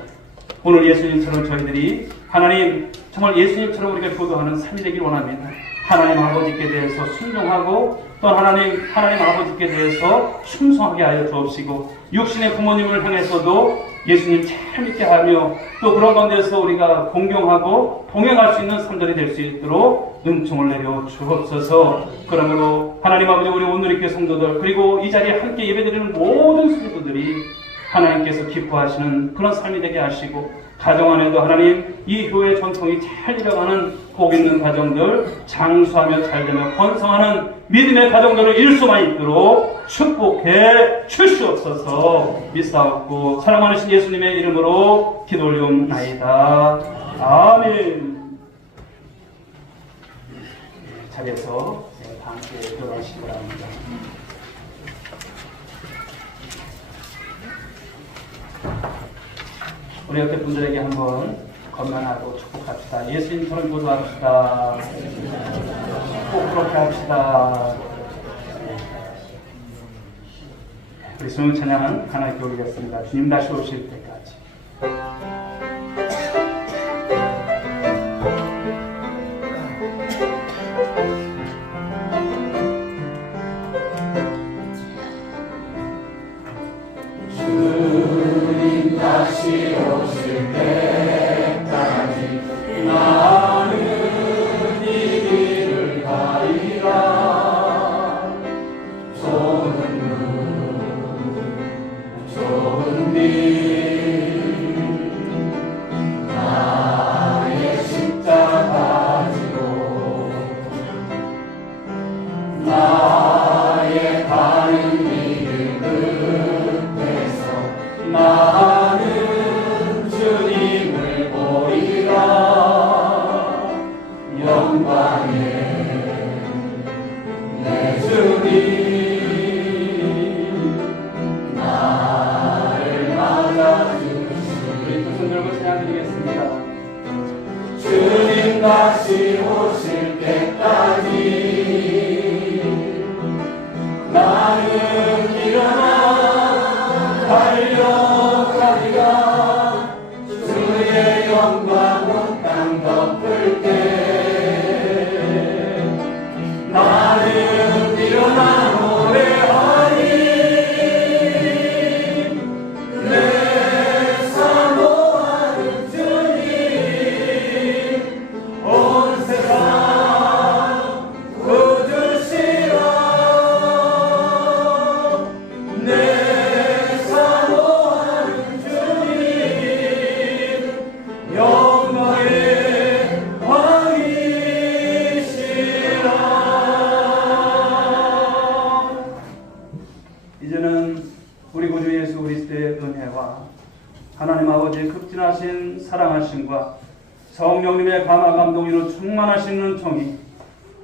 오늘 예수님처럼 저희들이 하나님 정말 예수님처럼 우리가 효도하는 삶이 되길 원합니다. 하나님 아버지께 대해서 순종하고 또 하나님 아버지께 대해서 충성하게 하여 주옵시고 육신의 부모님을 향해서도 예수님 잘 믿게 하며 또 그런 가운데서 우리가 공경하고 동행할 수 있는 삶들이 될 수 있도록 은총을 내려 주옵소서. 그러므로 하나님 아버지 우리 오늘의 성도들 그리고 이 자리에 함께 예배드리는 모든 성도들이 하나님께서 기뻐하시는 그런 삶이 되게 하시고 가정 안에도 하나님 이 교회 전통이 잘 이뤄가는 복 있는 가정들 장수하며 잘되며 번성하는 믿음의 가정들을 이룰 수만 있도록 축복해 주시옵소서. 믿사옵고 사랑 많으신 예수님의 이름으로 기도 올리옵나이다. 아멘. 자리에서 함께 들어가시기 바랍니다. 우리 옆에 분들에게 한번 건강하고 축복합시다. 예수님처럼 기도합시다. 꼭 그렇게 합시다. 우리 수능 찬양은 하나님께 올리겠습니다. 주님 다시 오실 때까지. 주님 다시 오실 때까지 나는 이 길을 가리라. 좋은 길 나의 십자가 지고 나의 가는 길 끝에서 나는 주님을 보리라. 영광의 내 주님 나를 맞아주시니 두 손 들고 찬양드리겠습니다. 주님 다시 오실 때까지 나는 일어나 달려가리라. 주의 영광 온 땅 덮을 때 나는 일어나 노래하리. 내 사모하는 주님 온 세상 구주시라. 내 사모하는 주님 영광의 왕이시라. 이제는 우리 구주 예수 그리스도의 은혜와 하나님 아버지의 극진하신 사랑하심과 성령님의 감화 감동으로 충만하신 은총이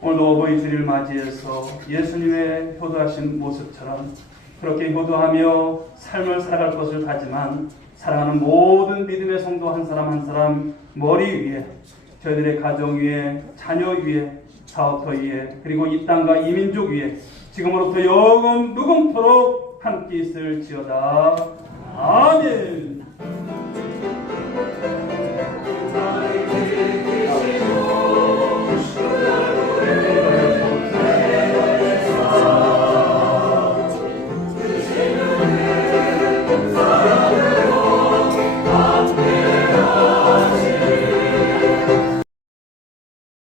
오늘도 어버이 주일을 맞이해서 예수님의 효도하신 모습처럼 그렇게 효도하며 삶을 살아갈 것을 다지만 사랑하는 모든 믿음의 성도 한 사람 한 사람 머리 위에 저희들의 가정 위에 자녀 위에 사업터 위에 그리고 이 땅과 이 민족 위에 지금으로부터 영원 무궁토록 함께 있을지어다. 아멘.